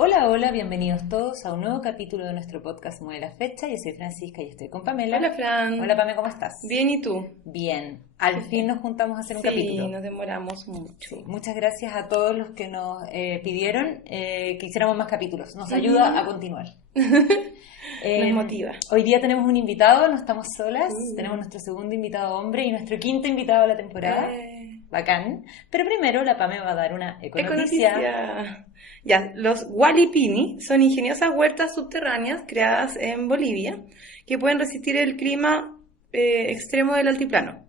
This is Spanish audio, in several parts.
Hola, hola, bienvenidos todos a un nuevo capítulo de nuestro podcast Mueve la Fecha. Yo soy Francisca y estoy con Pamela. Hola, Fran. Hola, Pame, ¿cómo estás? Bien, ¿y tú? Bien. Al fin nos juntamos a hacer un capítulo. Sí, nos demoramos mucho. Sí, muchas gracias a todos los que nos pidieron que hiciéramos más capítulos. Nos ayuda a continuar. Nos motiva. Hoy día tenemos un invitado, no estamos solas. Tenemos nuestro segundo invitado hombre y nuestro quinto invitado de la temporada. Bacán. Pero primero la Pame va a dar una econoticia. Ya, los Hualipini son ingeniosas huertas subterráneas creadas en Bolivia que pueden resistir el clima extremo del altiplano.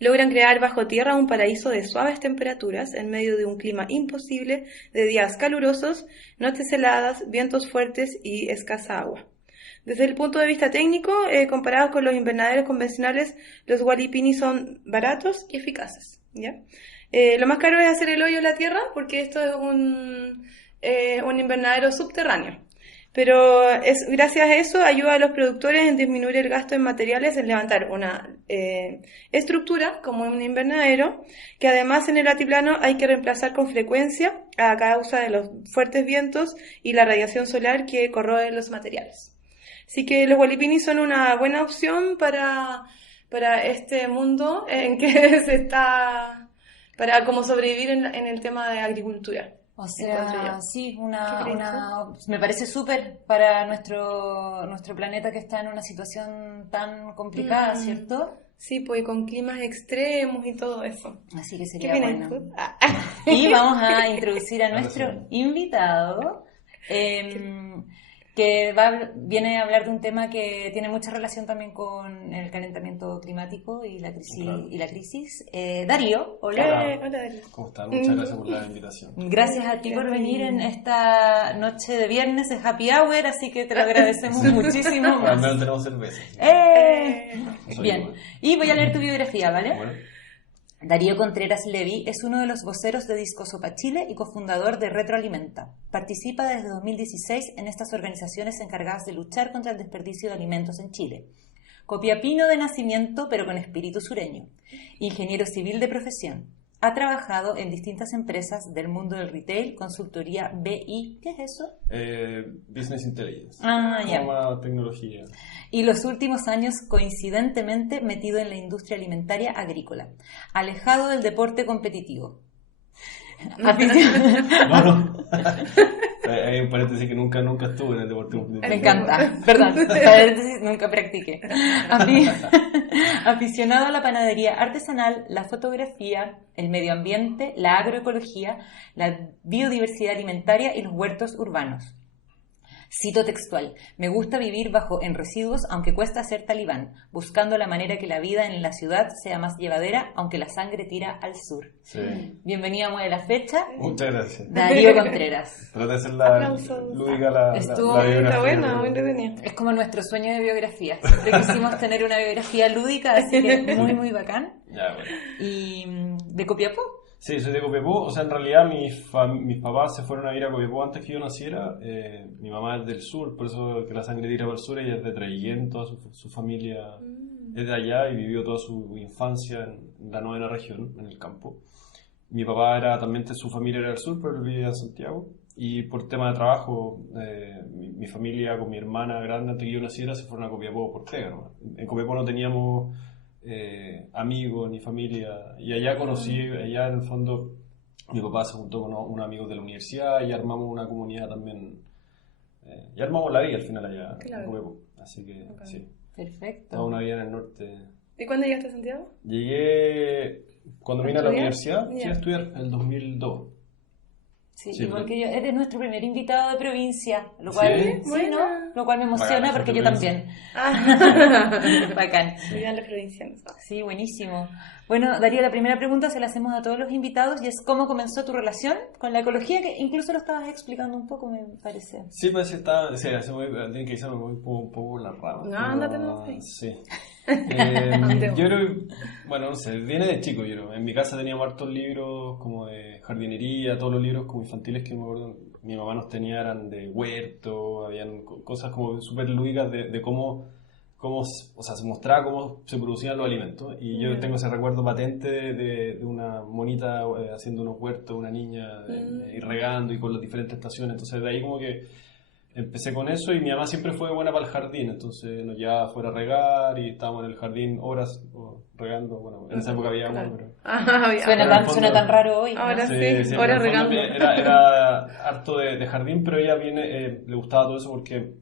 Logran crear bajo tierra un paraíso de suaves temperaturas en medio de un clima imposible de días calurosos, noches heladas, vientos fuertes y escasa agua. Desde el punto de vista técnico, comparados con los invernaderos convencionales, los Hualipini son baratos y eficaces, ¿ya? Lo más caro es hacer el hoyo en la tierra, porque esto es un invernadero subterráneo. Pero gracias a eso ayuda a los productores en disminuir el gasto en materiales, en levantar una estructura como un invernadero, que además en el altiplano hay que reemplazar con frecuencia a causa de los fuertes vientos y la radiación solar que corroe los materiales. Así que los Hualipini son una buena opción para este mundo en que se está, para como sobrevivir en el tema de agricultura. O sea, sí, me parece súper para nuestro planeta que está en una situación tan complicada, ¿cierto? Sí, pues con climas extremos y todo eso. Así que sería ¿Qué bueno. tú? Y vamos a introducir a nuestro invitado, que viene a hablar de un tema que tiene mucha relación también con el calentamiento climático y la crisis. Claro. Darío, hola. Hola, Darío. ¿Cómo están? Muchas gracias por la invitación. Gracias a ti por venir en esta noche de viernes de Happy Hour, así que te lo agradecemos muchísimo. Al menos tenemos cerveza. Bien, y voy a leer tu biografía, ¿vale? Bueno. Darío Contreras Levy es uno de los voceros de Disco Sopa Chile y cofundador de Retroalimenta. Participa desde 2016 en estas organizaciones encargadas de luchar contra el desperdicio de alimentos en Chile. Copiapino de nacimiento, pero con espíritu sureño. Ingeniero civil de profesión. Ha trabajado en distintas empresas del mundo del retail, consultoría BI. ¿Qué es eso? Business Intelligence. Ya. Como tecnología. Y los últimos años, coincidentemente, metido en la industria alimentaria agrícola. Alejado del deporte competitivo. No. Hay un paréntesis que nunca estuve en el deporte competitivo. Me encanta, perdón, paréntesis, nunca practiqué. Aficionado a la panadería artesanal, la fotografía, el medio ambiente, la agroecología, la biodiversidad alimentaria y los huertos urbanos. Cito textual: me gusta vivir en residuos aunque cuesta ser talibán, buscando la manera que la vida en la ciudad sea más llevadera aunque la sangre tira al sur. Sí. Bienvenido a Mueve la Fecha. Muchas gracias. Darío Contreras. Trata de ser lúdica la biografía. Está buena, muy entretenida. Es como nuestro sueño de biografía. Siempre quisimos tener una biografía lúdica, así que muy, muy bacán. Ya, bueno. ¿Y de Copiapó? Sí, soy de Copiapó. O sea, en realidad mis papás se fueron a ir a Copiapó antes que yo naciera. Mi mamá es del sur, por eso que la sangre tira para el sur. Ella es de Traiguén, toda su familia es de allá y vivió toda su infancia en la 9ª región, en el campo. Mi papá también su familia era del sur, pero él vivía en Santiago. Y por tema de trabajo, mi familia con mi hermana grande antes que yo naciera se fueron a Copiapó por pega, ¿no? En Copiapó no teníamos amigos ni familia, y allá allá en el fondo mi papá se juntó con unos amigos de la universidad y armamos una comunidad también, y armamos la vida al final allá en Copiapó, así que sí. Perfecto. Toda una vida en el norte. ¿Y cuándo llegaste a Santiago? Llegué cuando vine a la universidad, Yeah. sí, a estudiar, en el 2002. Sí, Sí, igual pero- que yo, eres nuestro primer invitado de provincia, lo cual, ¿Sí? ¿no? Lo cual me emociona Bacán, porque yo provincia. también. Bacán. Vivían las provincianos. Sí, buenísimo. Bueno, Darío, la primera pregunta se la hacemos a todos los invitados y es: ¿cómo comenzó tu relación con la ecología? Que incluso lo estabas explicando un poco, me parece. Sí, parece que tienen que irse un poco la rama. No, ándate, no sé. Sí. Ande. Yo creo que, bueno, no sé, viene de chico, yo creo. En mi casa teníamos hartos libros como de jardinería, todos los libros como infantiles que me acuerdo mi mamá nos tenía eran de huerto, habían cosas como súper lúdicas de cómo o sea, se mostraba cómo se producían los alimentos. Y yo tengo ese recuerdo patente de una monita haciendo unos huertos, una niña y regando y con las diferentes estaciones. Entonces de ahí como que empecé con eso y mi mamá siempre fue buena para el jardín. Entonces nos llevaba afuera a regar y estábamos en el jardín horas regando. Bueno, en esa época había agua, pero... Suena tan raro hoy, ¿no? Ahora sí, horas regando. Era harto de jardín, pero ella le gustaba todo eso porque...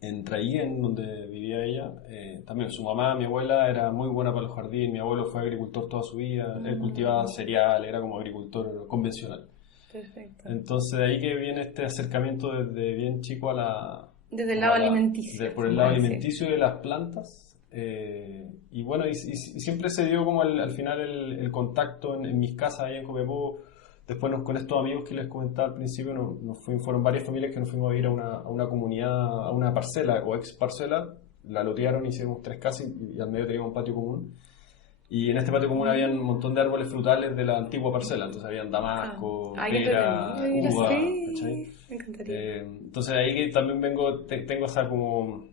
En Traiguén, donde vivía ella, también su mamá, mi abuela, era muy buena para el jardín. Mi abuelo fue agricultor toda su vida. Él cultivaba cereal, era como agricultor convencional. Perfecto. Entonces, de ahí que viene este acercamiento desde bien chico desde el lado alimenticio. Por el lado alimenticio de las plantas. Y bueno, y siempre se dio como al final el contacto en mis casas, ahí en Copiapó. Después con estos amigos que les comentaba al principio, fueron varias familias que nos fuimos a ir a una comunidad, a una parcela o ex parcela, la lotearon, hicimos 3 casas y al medio teníamos un patio común. Y en este patio común había un montón de árboles frutales de la antigua parcela, entonces habían damasco, pera, uva, sí, me encantaría. Entonces ahí que también tengo esa como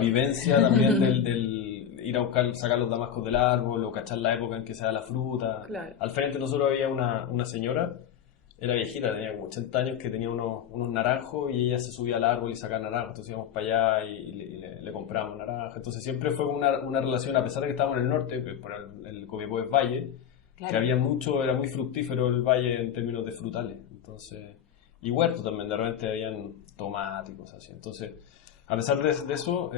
vivencia también del ir a sacar los damascos del árbol o cachar la época en que se da la fruta. Claro. Al frente de nosotros había una señora, era viejita, tenía como 80 años, que tenía unos naranjos y ella se subía al árbol y sacaba naranjos. Entonces íbamos para allá y le comprábamos naranjas. Entonces siempre fue como una relación, a pesar de que estábamos en el norte, por el Copiapó es valle, claro, que había era muy fructífero el valle en términos de frutales. Entonces, y huertos también, de repente habían tomates y cosas así. Entonces, a pesar de eso,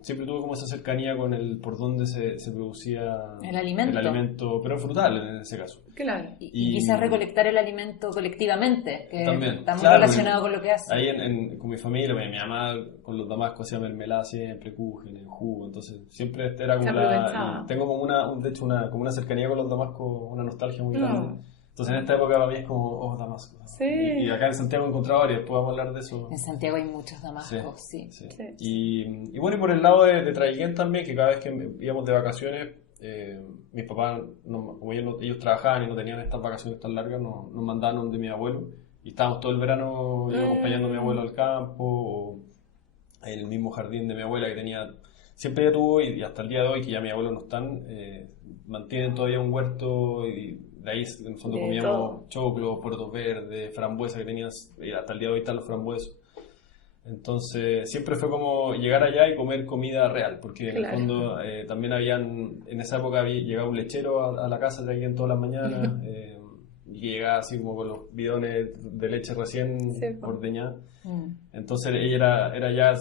siempre tuve como esa cercanía con por donde se producía el alimento, pero frutal en ese caso. Claro. Y quizás recolectar el alimento colectivamente, que también, está muy claro, relacionado con lo que hace. Ahí con mi familia, mi mamá con los damascos hacía mermelada siempre, kuchen, jugo, entonces siempre era como tengo como de hecho como una cercanía con los damascos, una nostalgia muy grande. Entonces en esta época para mí es como, Damasco. Sí. Y acá en Santiago he encontrado varios, después vamos a hablar de eso. En Santiago hay muchos damascos, sí. Y bueno, y por el lado de Traiguén también, que cada vez que íbamos de vacaciones, mis papás, como ellos trabajaban y no tenían estas vacaciones tan largas, nos mandaban donde mi abuelo. Y estábamos todo el verano yo acompañando a mi abuelo al campo, o en el mismo jardín de mi abuela que tenía... Siempre ella tuvo, y hasta el día de hoy, que ya mis abuelos no están, mantienen todavía un huerto y... De ahí, en el fondo, comíamos choclo, puertos verdes, frambuesas que tenías, y hasta el día de hoy están los frambuesos. Entonces, siempre fue como llegar allá y comer comida real, porque en el fondo también en esa época había llegado un lechero a la casa de alguien todas las mañanas, y llegaba así como con los bidones de leche recién ordeñada. Entonces, ella era ya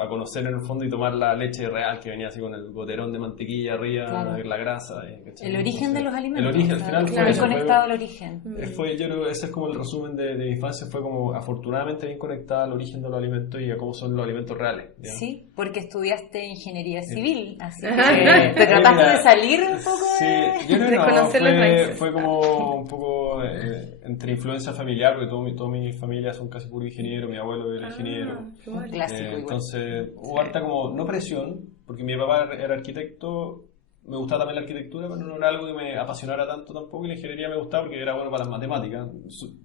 a conocer en el fondo y tomar la leche real que venía así con el goterón de mantequilla arriba, claro, la grasa. El origen de los alimentos. El origen, al final fue eso, conectado al origen. Yo creo que ese es como el resumen de mi infancia, fue como afortunadamente bien conectada al origen de los alimentos y a cómo son los alimentos reales. ¿Ya? Sí, porque estudiaste ingeniería civil, así que te trataste de salir un poco Sí, yo creo que no, fue como un poco entre influencia familiar, porque toda mi familia son casi puro ingeniero, mi abuelo era ingeniero. Un clásico entonces hubo harta como, no presión, porque mi papá era arquitecto, me gustaba también la arquitectura, pero no era algo que me apasionara tanto tampoco, y la ingeniería me gustaba porque era bueno para las matemáticas.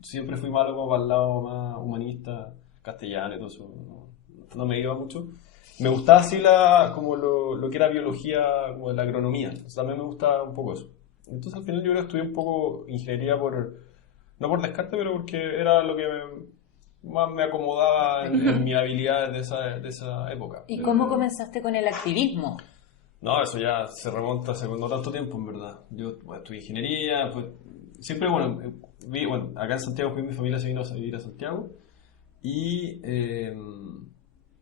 Siempre fui malo como para el lado más humanista, castellano y todo eso, no me iba mucho. Me gustaba así como lo que era biología, como la agronomía, entonces también me gustaba un poco eso. Entonces al final yo creo que estudié un poco ingeniería no por descarte, pero porque era lo que más me acomodaba en mi habilidad de esa época. ¿Y cómo comenzaste con el activismo? No, eso ya se remonta hace no tanto tiempo, en verdad. Yo estudié ingeniería, pues siempre, acá en Santiago, mi familia se vino a vivir a Santiago, y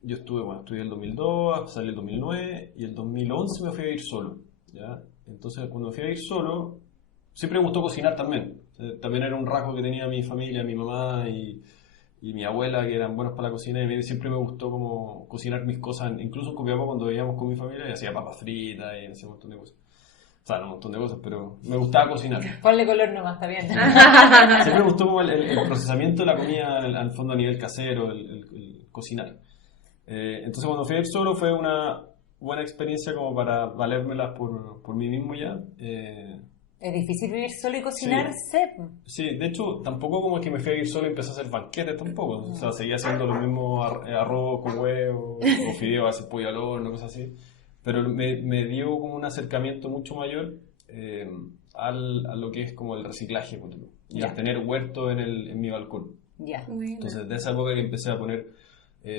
yo estudié el 2002, salí el 2009, y el 2011 me fui a ir solo, ¿ya? Entonces, cuando me fui a ir solo, siempre me gustó cocinar también. También era un rasgo que tenía mi familia, mi mamá y mi abuela, que eran buenos para la cocina, y siempre me gustó como cocinar mis cosas, incluso en Copiapó cuando vivíamos con mi familia, y hacía papas fritas y hacía un montón de cosas. O sea, no un montón de cosas, pero me gustaba cocinar. Ponle color nomás, está bien. Siempre me gustó como el procesamiento de la comida, al fondo a nivel casero, el cocinar. Entonces cuando fui a ir solo fue una buena experiencia como para valérmelas por mí mismo ya. Es difícil vivir solo y cocinar, sé. Sí, de hecho, tampoco como que me fui a ir solo y empecé a hacer banquetes tampoco. O sea, seguía haciendo lo mismo arroz con huevo, o fideos, hacer pollo al horno, cosas así. Pero me dio como un acercamiento mucho mayor a lo que es como el reciclaje, y al tener huerto en mi balcón. Ya. Entonces, de esa época que empecé a poner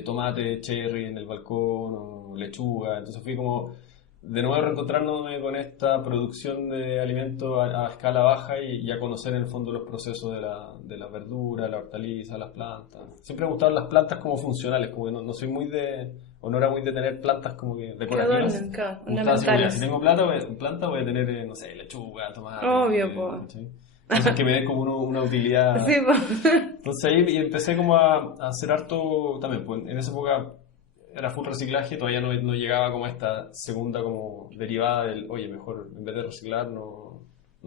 tomate, cherry en el balcón, o lechuga. Entonces fui como de nuevo reencontrándome con esta producción de alimentos a escala baja y a conocer en el fondo los procesos de la verdura, la hortaliza, las plantas. Siempre me gustaban las plantas como funcionales, como que no soy muy o no era muy de tener plantas como que decorativas. Si tengo planta voy a tener, no sé, lechuga, tomate. Obvio, pues. Entonces que me dé como una utilidad. Sí, pues. Entonces ahí y empecé como a hacer harto también, pues en esa época era full reciclaje, todavía no llegaba como a esta segunda como derivada del, oye, mejor en vez de reciclar no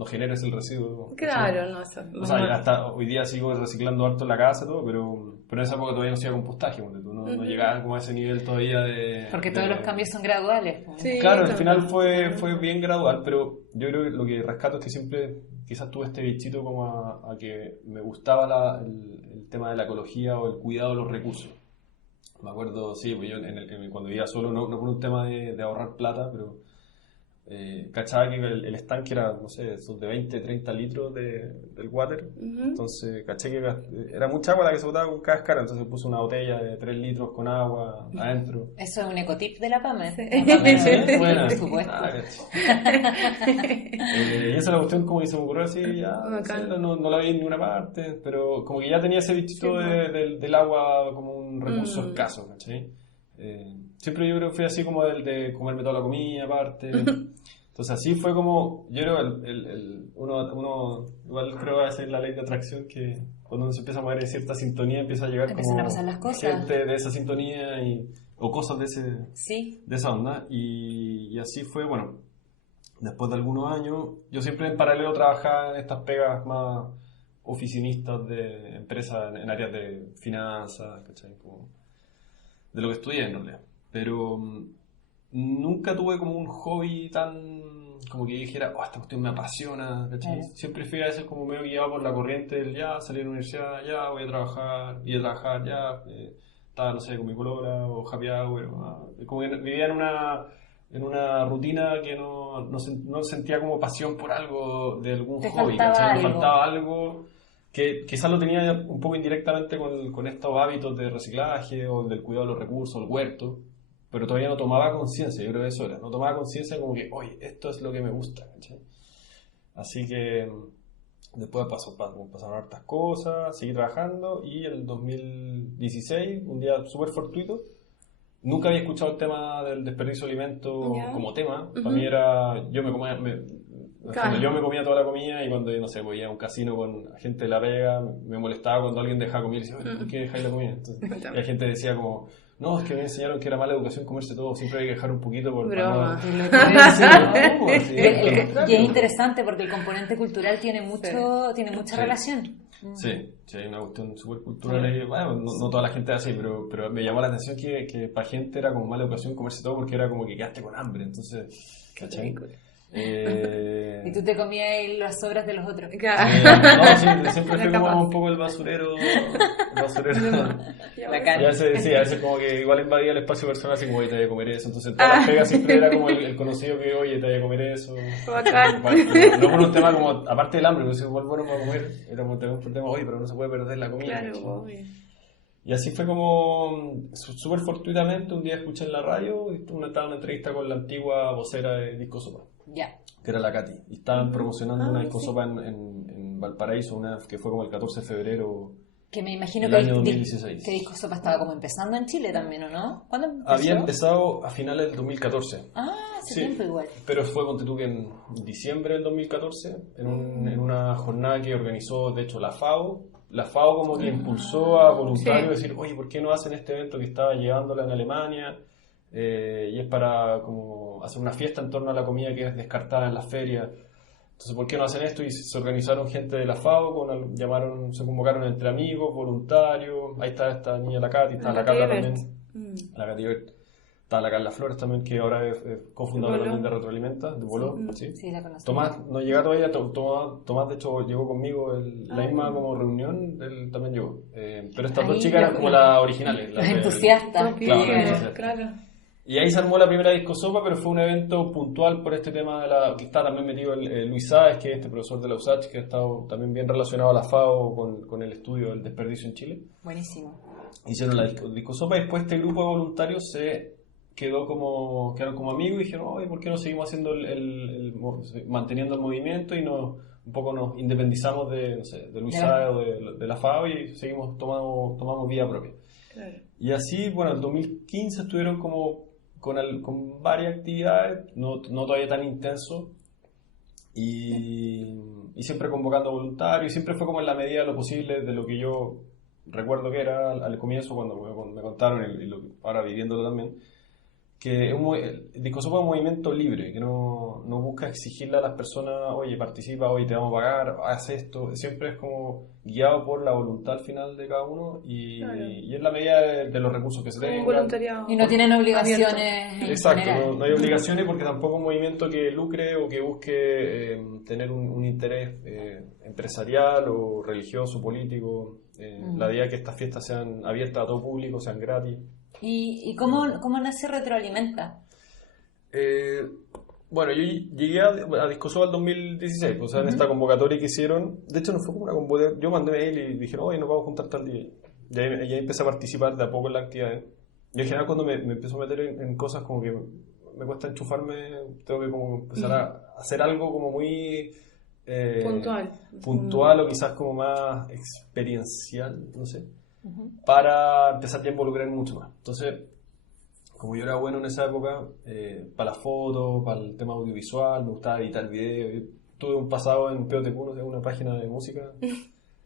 generes el residuo. Claro, no sé. O sea, hasta hoy día sigo reciclando harto en la casa y todo, pero en esa época todavía no hacía compostaje, porque tú no llegabas como a ese nivel todavía de... Porque todos los cambios son graduales. Sí, claro, al final fue bien gradual, pero yo creo que lo que rescato es que siempre quizás tuve este bichito como a que me gustaba el tema de la ecología o el cuidado de los recursos. Me acuerdo, sí, pues yo cuando vivía solo, no por un tema de ahorrar plata, pero cachaba que el estanque era, no sé, esos de 20, 30 litros del water. Entonces caché que era mucha agua la que se botaba con cáscara, entonces puse una botella de 3 litros con agua adentro. Eso es un ecotip de la PAME. Sí, bueno, por supuesto. Y esa es la cuestión como que se me ocurrió así, ya no la vi en ninguna parte, pero como que ya tenía ese bichito del agua como un recurso escaso, ¿cachai? Siempre yo creo que fui así como el de comerme toda la comida aparte. Entonces así fue como, yo creo uno igual creo que es la ley de atracción, que cuando uno se empieza a mover en cierta sintonía empieza a llegar empiezan como a pasar las cosas. gente de esa sintonía o cosas de esa onda, y así fue. Bueno, después de algunos años yo siempre en paralelo trabajaba en estas pegas más oficinistas de empresas en áreas de finanzas, ¿cachai? Como de lo que estudié en realidad, pero nunca tuve como un hobby tan como que dijera, esta cuestión me apasiona, ¿cachai? Siempre fui a veces como medio guiado por la corriente del ya, salí de la universidad, ya, voy a trabajar, ya, estaba, no sé, con mi polola o happy hour, como que vivía en una rutina que no sentía como pasión por algo de algún hobby, ¿cachai? Me faltaba algo que quizás lo tenía un poco indirectamente con estos hábitos de reciclaje o del cuidado de los recursos, el huerto, pero todavía no tomaba conciencia. Yo creo que eso era, no tomaba conciencia como que, oye, esto es lo que me gusta, ¿cachai? Así que después pasaron hartas cosas, seguí trabajando, y en el 2016, un día súper fortuito, nunca había escuchado el tema del desperdicio de alimentos como tema. Para mí era, yo me comía toda la comida, y cuando, no sé, voy a un casino con gente de La Vega, me molestaba cuando alguien dejaba comida y decía, ¿por qué dejáis la comida? Entonces, la gente decía como, no, es que me enseñaron que era mala educación comerse todo, siempre hay que dejar un poquito por... Broma. Y es interesante porque el componente cultural tiene mucha relación. Sí, hay una cuestión súper cultural ahí. Bueno, no toda la gente es así, pero me llamó la atención que para gente era como mala educación comerse todo, porque era como que quedaste con hambre, entonces, ¿cachai? Y tú te comías las sobras de los otros. Siempre fui como un poco el basurero. A veces como que igual invadía el espacio personal, así como, oye, te voy a comer eso. Entonces en todas las pegas siempre era como el conocido que, oye, te voy a comer eso. No por un tema como, aparte del hambre, porque si igual bueno para comer, era como un problema, oye, pero no se puede perder la comida. Claro, y así fue como, súper fortuitamente, un día escuché en la radio, estaba en una entrevista con la antigua vocera de Disco Sopa. Que era la Katy, y estaban promocionando una Disco Sopa en Valparaíso, que fue como el 14 de febrero. Que me imagino que 2016. Que Disco Sopa estaba como empezando en Chile también, ¿o no? ¿Cuándo empezó? Había empezado a finales del 2014. Hace tiempo igual. Pero fue, ponte tú, que en diciembre del 2014, en una jornada que organizó, de hecho, la FAO. La FAO como que impulsó a voluntarios a decir, oye, ¿por qué no hacen este evento que estaba llevándola en Alemania? Y es para como hacer una fiesta en torno a la comida que es descartada en las ferias. Entonces, ¿por qué no hacen esto? Y se organizaron gente de la FAO, se convocaron entre amigos, voluntarios. Ahí está esta niña, la Katy, está la Carla también, la Katy Bert. Está la Carla Flores también, que ahora es cofundadora también de Retroalimenta, de Boló. Sí. Sí, la conozco. Tomás no llega todavía, Tomás de hecho llegó conmigo la misma como reunión, él también llegó. Pero estas dos chicas eran como las originales. Las entusiastas. Claro. Y ahí se armó la primera Discosopa, pero fue un evento puntual por este tema que está también metido Luis Sáez, que es este profesor de la USACH, que ha estado también bien relacionado a la FAO con el estudio del desperdicio en Chile. Buenísimo. Hicieron la Discosopa y después este grupo de voluntarios quedaron como amigos y dijeron, oye, ¿por qué no seguimos haciendo manteniendo el movimiento y un poco nos independizamos de Luis Sáez o de la FAO y seguimos tomamos vía propia? Claro. Y así, bueno, en 2015 estuvieron como con varias actividades, no todavía tan intenso, y siempre convocando voluntarios, y siempre fue como en la medida de lo posible de lo que yo recuerdo que era al comienzo cuando me contaron, y ahora viviéndolo también, que Discosopa es un movimiento libre, que no busca exigirle a las personas, oye, participa, oye, te vamos a pagar, haz esto. Siempre es como guiado por la voluntad final de cada uno y en la medida de los recursos que se tengan. Voluntariado. Y no tienen obligaciones. Exacto, no hay obligaciones porque tampoco es un movimiento que lucre o que busque tener un interés empresarial o religioso, político. La idea es que estas fiestas sean abiertas a todo público, sean gratis. ¿Y cómo nace Retroalimenta? Bueno, yo llegué a Discosopa en 2016, o sea, en esta convocatoria que hicieron. De hecho, no fue como una convocatoria. Yo mandé mail y dijeron, oye, nos vamos a juntar tal día. Y ahí empecé a participar de a poco en las actividades. Y en general, cuando me empiezo a meter en cosas como que me cuesta enchufarme, tengo que como empezar a hacer algo como muy puntual o quizás como más experiencial, no sé. Para empezar a involucrar mucho más. Entonces, como yo era bueno en esa época, para las fotos, para el tema audiovisual, me gustaba editar videos. Yo tuve un pasado en POTQ, una página de música.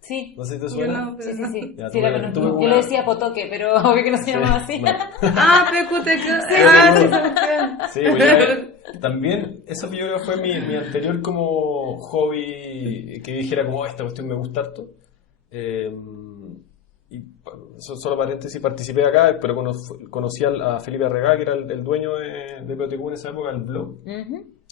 Sí. No sé si te suena. No, sí. Ya, Sí, la conozco. Yo le decía Potoque, pero obvio que no se llamaba así. No. PQTQ. Sí, pues también, esa yo creo que fue mi anterior como hobby, que dijera como, esta cuestión me gusta harto. Y solo paréntesis, participé acá, pero conocí a Felipe Arregá, que era el dueño de POTQ en esa época, el blog.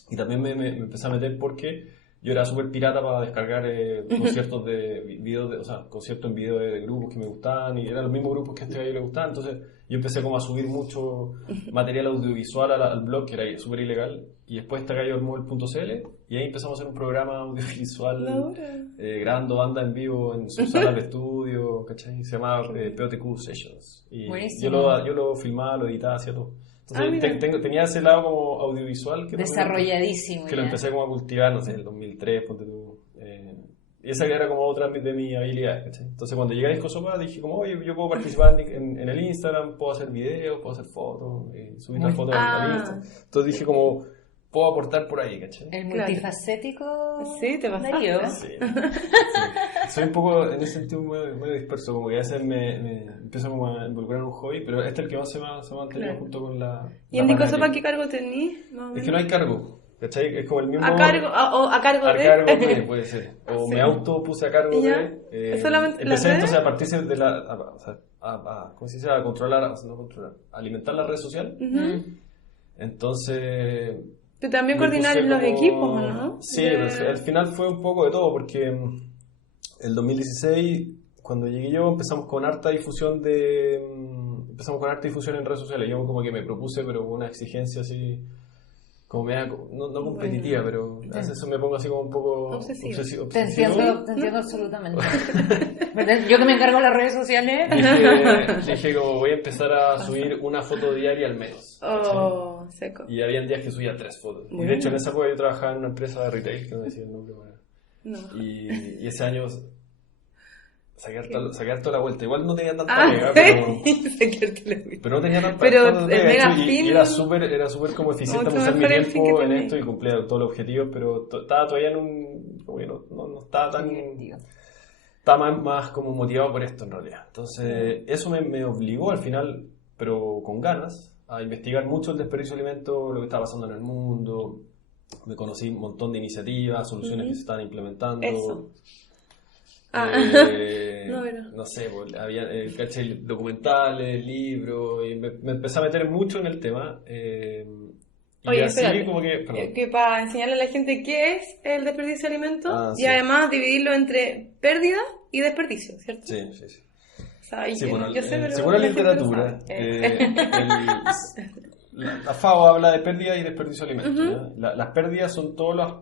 Y también me empecé a meter porque yo era súper pirata para descargar conciertos de videos, o sea, conciertos en video de grupos que me gustaban, y eran los mismos grupos que a este gallo le gustaban. Entonces yo empecé como a subir mucho material audiovisual al blog, que era súper ilegal, y después este gallo armó el .cl, y ahí empezamos a hacer un programa audiovisual grabando banda en vivo en sus salas de estudio, ¿cachai? Se llamaba POTQ Sessions, y yo lo filmaba, lo editaba, hacía todo. Entonces tenía ese lado como audiovisual que desarrolladísimo, que lo empecé como a cultivar, no sé, en el 2003, ponte tú. Y esa era como otra de mis habilidades, ¿cachai? Entonces cuando llegué a Discosopa dije como, oye, yo puedo participar en el Instagram, puedo hacer videos, puedo hacer fotos, subir las fotos al Instagram. Entonces dije como, puedo aportar por ahí, ¿cachai? El multifacético. Sí, te pasaste. Sí. Soy un poco, en ese sentido, muy disperso, como que a veces me empiezo como a involucrar en un hobby, pero este es el que más se me ha mantenido junto con la... ¿Y en Discosopa qué cargo tenís? Es que no hay cargo, ¿cachai? Es como el mismo... ¿A cargo de? A cargo de, puede ser. O me auto puse a cargo de... ¿Solamente empecé entonces a partir de ¿cómo se dice? A controlar, alimentar la red social. Entonces... Pero también coordinar los equipos, ¿no? Sí, al final fue un poco de todo, porque el 2016, cuando llegué yo, empezamos con harta difusión en redes sociales. Yo como que me propuse, pero con una exigencia así, como media, no competitiva, pero a veces me pongo así como un poco obsesivo. Te entiendo absolutamente. Yo que me encargo de las redes sociales. Dije como voy a empezar a subir una foto diaria al mes. Seco. Y habían días que subía 3 fotos. Y de hecho en esa época yo trabajaba en una empresa de retail, que no decía el nombre. Y ese año saqué harto la vuelta. Igual no tenía tanta pega, pero no tenía tanta pega. Y era súper como eficiente usar mi tiempo en esto y cumplía todos los objetivos, pero estaba todavía en un... como que no estaba tan... Estaba más como motivado por esto en realidad. Entonces eso me obligó al final, pero con ganas, a investigar mucho el desperdicio de alimentos, lo que estaba pasando en el mundo. Me conocí un montón de iniciativas, soluciones que se estaban implementando. No, pero... No sé, pues, había caché, documentales, libros, y me empecé a meter mucho en el tema. Y Oye, así espérate, como que... que para enseñarle a la gente qué es el desperdicio de alimentos y sí. además dividirlo entre pérdida y desperdicio, ¿cierto? Sí, sí, sí. O sea, Sí, bueno, yo sé, pero según la gente literatura, no sabe. la FAO habla de pérdida y desperdicio de alimentos. ¿Ya? Las pérdidas son todas las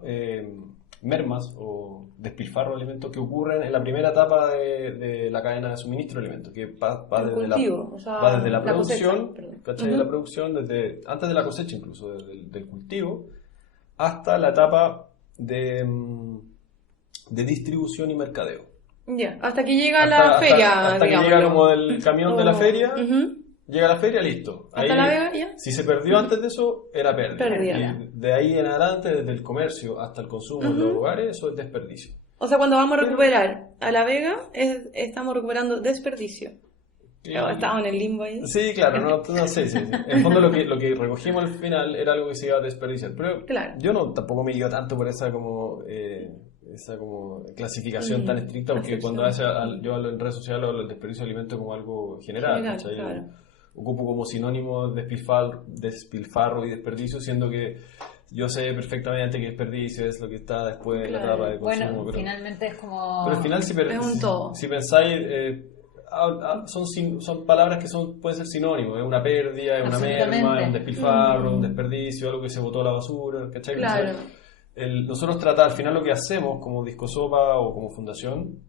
mermas o despilfarro de alimentos que ocurren en la primera etapa de la cadena de suministro de alimentos, que va El desde cultivo, o sea, va desde la cosecha, producción, perdón. ¿cachai? De la producción, desde antes de la cosecha incluso, del cultivo, hasta la etapa de distribución y mercadeo. Ya, hasta que llega la feria, hasta que llega como el camión de la feria, llega a la feria, listo. Hasta La Vega, ya. Si se perdió antes de eso, era pérdida. Y de ahí en adelante, desde el comercio hasta el consumo en los hogares, eso es desperdicio. O sea, cuando vamos a recuperar a La Vega, estamos recuperando desperdicio. Estamos en el limbo ahí. Sí, claro, no sé. Sí. En el fondo lo que recogimos al final era algo que se iba a desperdiciar. Pero claro. Yo tampoco me guío tanto por esa como clasificación tan estricta, porque cuando yo hablo en redes sociales hablo del desperdicio de alimentos como algo general. Claro. Ocupo como sinónimo despilfarro y desperdicio, siendo que yo sé perfectamente que desperdicio es lo que está después de la etapa de consumo. Bueno, finalmente es como... Pero al final es un todo. Si pensáis... son palabras que pueden ser sinónimos, es una pérdida, es una merma, es un despilfarro, un desperdicio, algo que se botó a la basura, ¿cachai? Claro. Nosotros al final lo que hacemos como Discosopa o como fundación,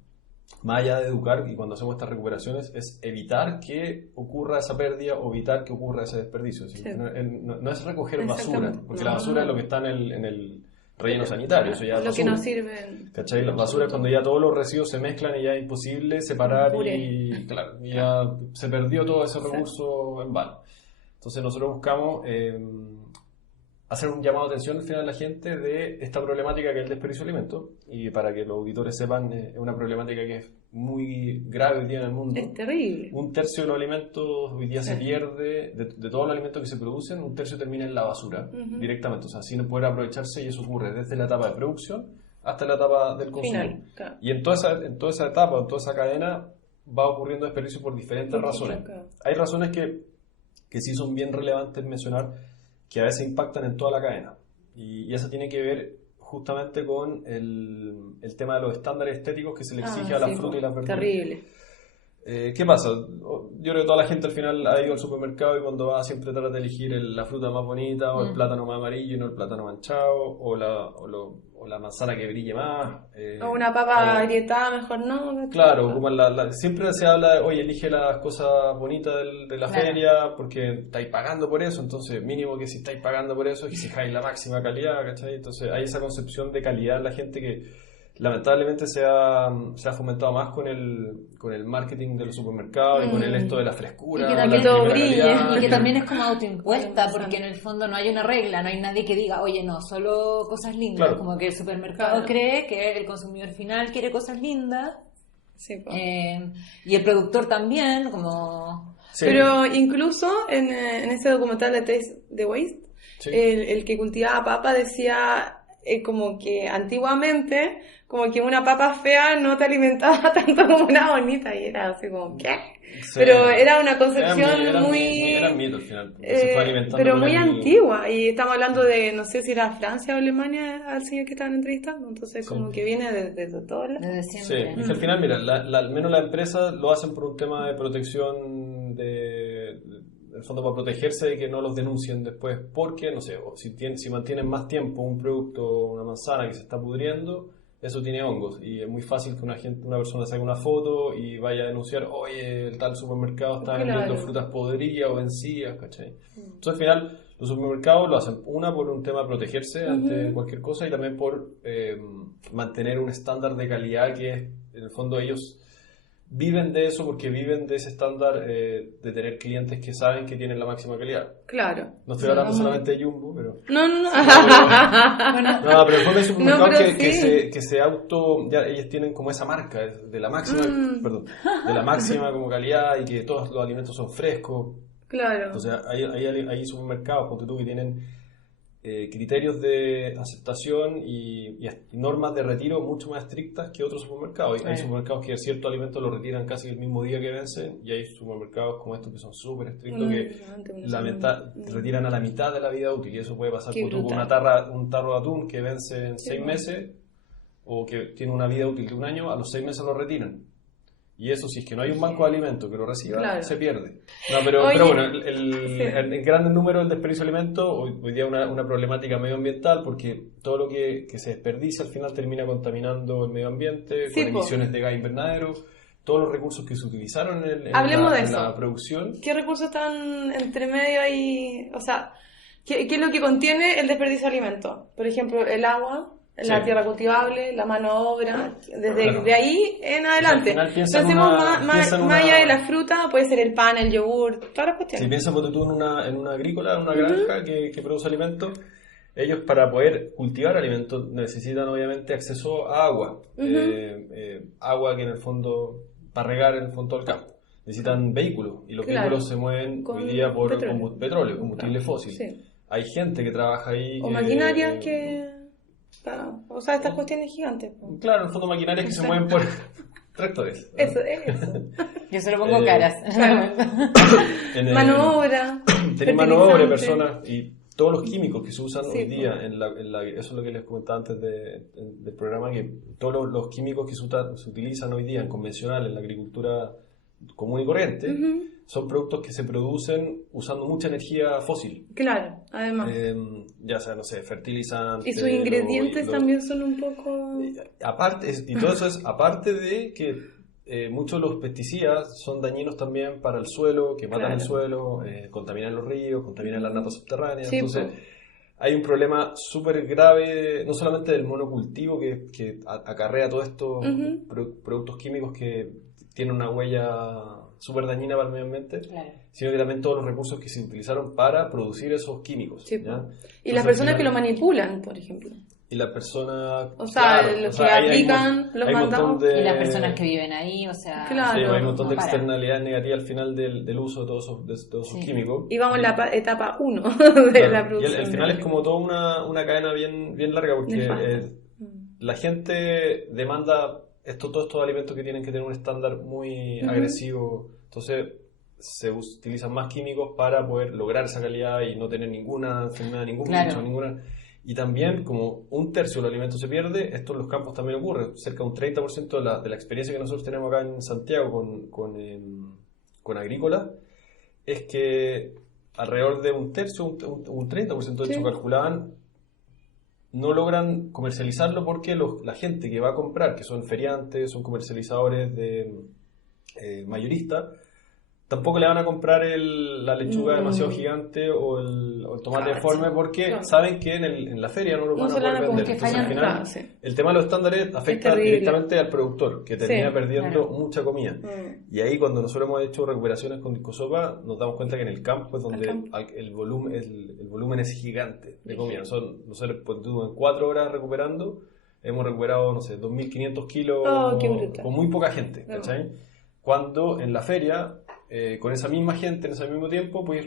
más allá de educar y cuando hacemos estas recuperaciones, es evitar que ocurra esa pérdida o evitar que ocurra ese desperdicio. Sí. No es recoger basura, porque la basura es lo que está en el relleno sanitario, eso ya es lo basura. que nos sirve. ¿Cachai? La basura es cuando ya todos los residuos se mezclan y ya es imposible separar y claro, ya se perdió todo ese recurso en vano. Entonces nosotros buscamos hacer un llamado de atención al final a la gente de esta problemática que es el desperdicio de alimentos, y para que los auditores sepan, es una problemática que es muy grave hoy día en el mundo. Es terrible. 1/3 de los alimentos hoy día se pierde, de todos los alimentos que se producen, 1/3 termina en la basura directamente, o sea, sin poder aprovecharse, y eso ocurre desde la etapa de producción hasta la etapa del consumo. Final, claro. Y en toda esa etapa, en toda esa cadena, va ocurriendo desperdicio por diferentes razones. Claro. Hay razones que sí son bien relevantes mencionar, que a veces impactan en toda la cadena. Y eso tiene que ver justamente con el tema de los estándares estéticos que se le exige a las frutas y las verduras. Terrible. ¿Qué pasa? Yo creo que toda la gente al final ha ido al supermercado y cuando va siempre trata de elegir la fruta más bonita, o el plátano más amarillo y no el plátano manchado, o la manzana que brille más. O una papa agrietada, mejor no. Claro, como siempre se habla de, oye, elige las cosas bonitas de la feria porque estáis pagando por eso, entonces mínimo que si estáis pagando por eso exijáis la máxima calidad, ¿cachai? Entonces hay esa concepción de calidad en la gente que lamentablemente se ha fomentado más con el marketing de los supermercados y con esto de la frescura. Y que también todo brilla. Y que también es como autoimpuesta, porque en el fondo no hay una regla, no hay nadie que diga, oye, no, solo cosas lindas. Claro. Como que el supermercado cree que el consumidor final quiere cosas lindas. Sí, y el productor también, como... Sí. Pero incluso en ese documental de Taste the Waste, el que cultivaba papa decía como que antiguamente, como que una papa fea no te alimentaba tanto como una bonita, y era así como, ¿qué? Sí. Pero era una concepción era mito al final, se fue alimentando pero muy antigua, y estamos hablando de, no sé si era Francia o Alemania al señor que estaban entrevistando, entonces como que viene desde todos lados. Desde siempre. Sí, y que al final, mira, al menos las empresas lo hacen por un tema de protección el fondo para protegerse de que no los denuncien después, porque, no sé, si mantienen más tiempo un producto, una manzana que se está pudriendo, eso tiene hongos, y es muy fácil que una persona saque una foto y vaya a denunciar, oye, el tal supermercado está vendiendo frutas podridas o vencidas, ¿cachai? Entonces al final los supermercados lo hacen, por un tema de protegerse ante cualquier cosa, y también por mantener un estándar de calidad que es, en el fondo ellos viven de eso, porque viven de ese estándar de tener clientes que saben que tienen la máxima calidad. Claro. No estoy hablando solamente de Jumbo, pero... No. No, pero el fondo hay supermercados que se ya ellos tienen como esa marca de la máxima, de la máxima como calidad, y que todos los alimentos son frescos. Claro. Entonces hay supermercados, ponte tú, que tienen criterios de aceptación y normas de retiro mucho más estrictas que otros supermercados. Hay supermercados que ciertos alimentos los retiran casi el mismo día que vencen, y hay supermercados como estos que son súper estrictos, que retiran a la mitad de la vida útil, y eso puede pasar con un tarro de atún que vence en 6 meses, o que tiene una vida útil de 1 año, a los 6 meses lo retiran. Y eso, si es que no hay un banco de alimentos que lo reciba, se pierde. No, pero bueno, en grandes números el desperdicio de alimentos hoy día es una problemática medioambiental, porque todo lo que se desperdicia al final termina contaminando el medio ambiente, con emisiones de gas invernadero, todos los recursos que se utilizaron en la producción. ¿Qué recursos están entre medio ahí? O sea, ¿qué es lo que contiene el desperdicio de alimentos? Por ejemplo, el agua, la tierra cultivable, la mano de obra, de ahí en adelante. Pensemos más allá de la fruta, puede ser el pan, el yogur, todas las cuestiones. Si piensas tú en una agrícola, en una granja que produce alimentos, ellos para poder cultivar alimentos necesitan obviamente acceso a agua, agua que en el fondo, para regar en el fondo del campo. Necesitan vehículos, y los vehículos se mueven hoy día por petróleo, combustible fósil. Sí. Hay gente que trabaja ahí. O maquinarias que... O sea, estas cuestiones gigantes. Claro, en el fondo maquinarias que se mueven por tractores. Eso, es eso. Yo se lo pongo caras. Mano obra. Tienen mano obra, personas, y todos los químicos que se usan hoy día, eso es lo que les comentaba antes del programa, que todos los químicos que se utilizan hoy día en convencional, en la agricultura común y corriente, son productos que se producen usando mucha energía fósil. Claro, además. Ya sea, no sé, fertilizantes. Y sus ingredientes también son un poco... Aparte, y todo eso es aparte de que muchos de los pesticidas son dañinos también para el suelo, que matan el suelo, contaminan los ríos, contaminan las napas subterráneas. Entonces, hay un problema súper grave, no solamente del monocultivo que acarrea todos estos productos químicos que tienen una huella súper dañina para el medio ambiente, sino que también todos los recursos que se utilizaron para producir esos químicos. Sí. Y las personas que lo manipulan, por ejemplo. Y las personas... O sea, los que aplican los mandados. Y las personas que viven ahí, o sea... Claro. Sí, hay un montón de externalidades negativas al final del uso de todos esos químicos. Y vamos en la etapa 1 de la producción. Y al final es como toda una cadena bien larga, porque la gente demanda todos estos alimentos que tienen que tener un estándar muy agresivo. Entonces se utilizan más químicos para poder lograr esa calidad y no tener ninguna enfermedad, ningún bicho, ninguna... Y también, como 1/3 de los alimentos se pierde, esto en los campos también ocurre. Cerca de un 30% de la experiencia que nosotros tenemos acá en Santiago con agrícola, es que alrededor de 1/3, un 30% de hecho calculaban, no logran comercializarlo porque la gente que va a comprar, que son feriantes, son comercializadores mayoristas, tampoco le van a comprar la lechuga demasiado gigante o el tomate deforme, porque saben que en la feria no lo van a poder vender. Entonces, al final, el tema de los estándares afecta directamente al productor, que termina perdiendo mucha comida. Y ahí, cuando nosotros hemos hecho recuperaciones con Discosopa, nos damos cuenta que en el campo es donde el volumen es gigante de comida. Nosotros en 4 horas recuperando, hemos recuperado, no sé, 2.500 kilos con muy poca gente, ¿cachai? Cuando en la feria... con esa misma gente en ese mismo tiempo puedes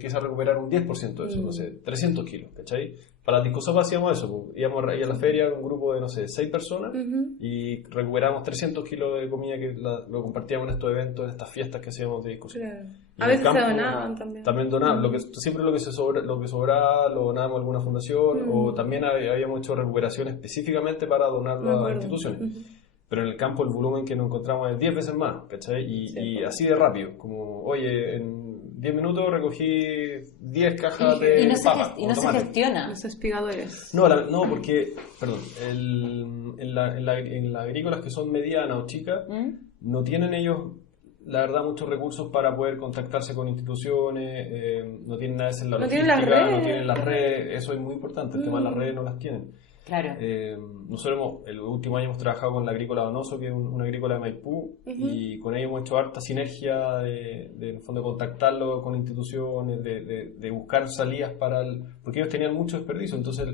quizás recuperar un 10% de eso, no sé, 300 kilos, ¿cachai? Para la Discosopa hacíamos eso, pues, íbamos a la feria con un grupo de, no sé, 6 personas y recuperamos 300 kilos de comida que lo compartíamos en estos eventos, en estas fiestas que hacíamos de Discosopa. Claro. A veces se donaban también. También donaban, siempre lo que sobraba lo donábamos a alguna fundación, o también habíamos hecho recuperación específicamente para donarlo a instituciones. Pero en el campo el volumen que nos encontramos es 10 veces más, ¿cachai? Y así de rápido, como, oye, en 10 minutos recogí 10 cajas de papas. Y no se gestiona. Los espigadores. No, porque, perdón, en las agrícolas que son medianas o chicas, no tienen ellos, la verdad, muchos recursos para poder contactarse con instituciones, no tienen nada de la logística, no tienen las redes, eso es muy importante, el tema de las redes no las tienen. Claro. Nosotros el último año hemos trabajado con la agrícola Donoso, que es una agrícola de Maipú, y con ella hemos hecho harta sinergia en el fondo, de contactarlo con instituciones, de buscar salidas porque ellos tenían mucho desperdicio. Entonces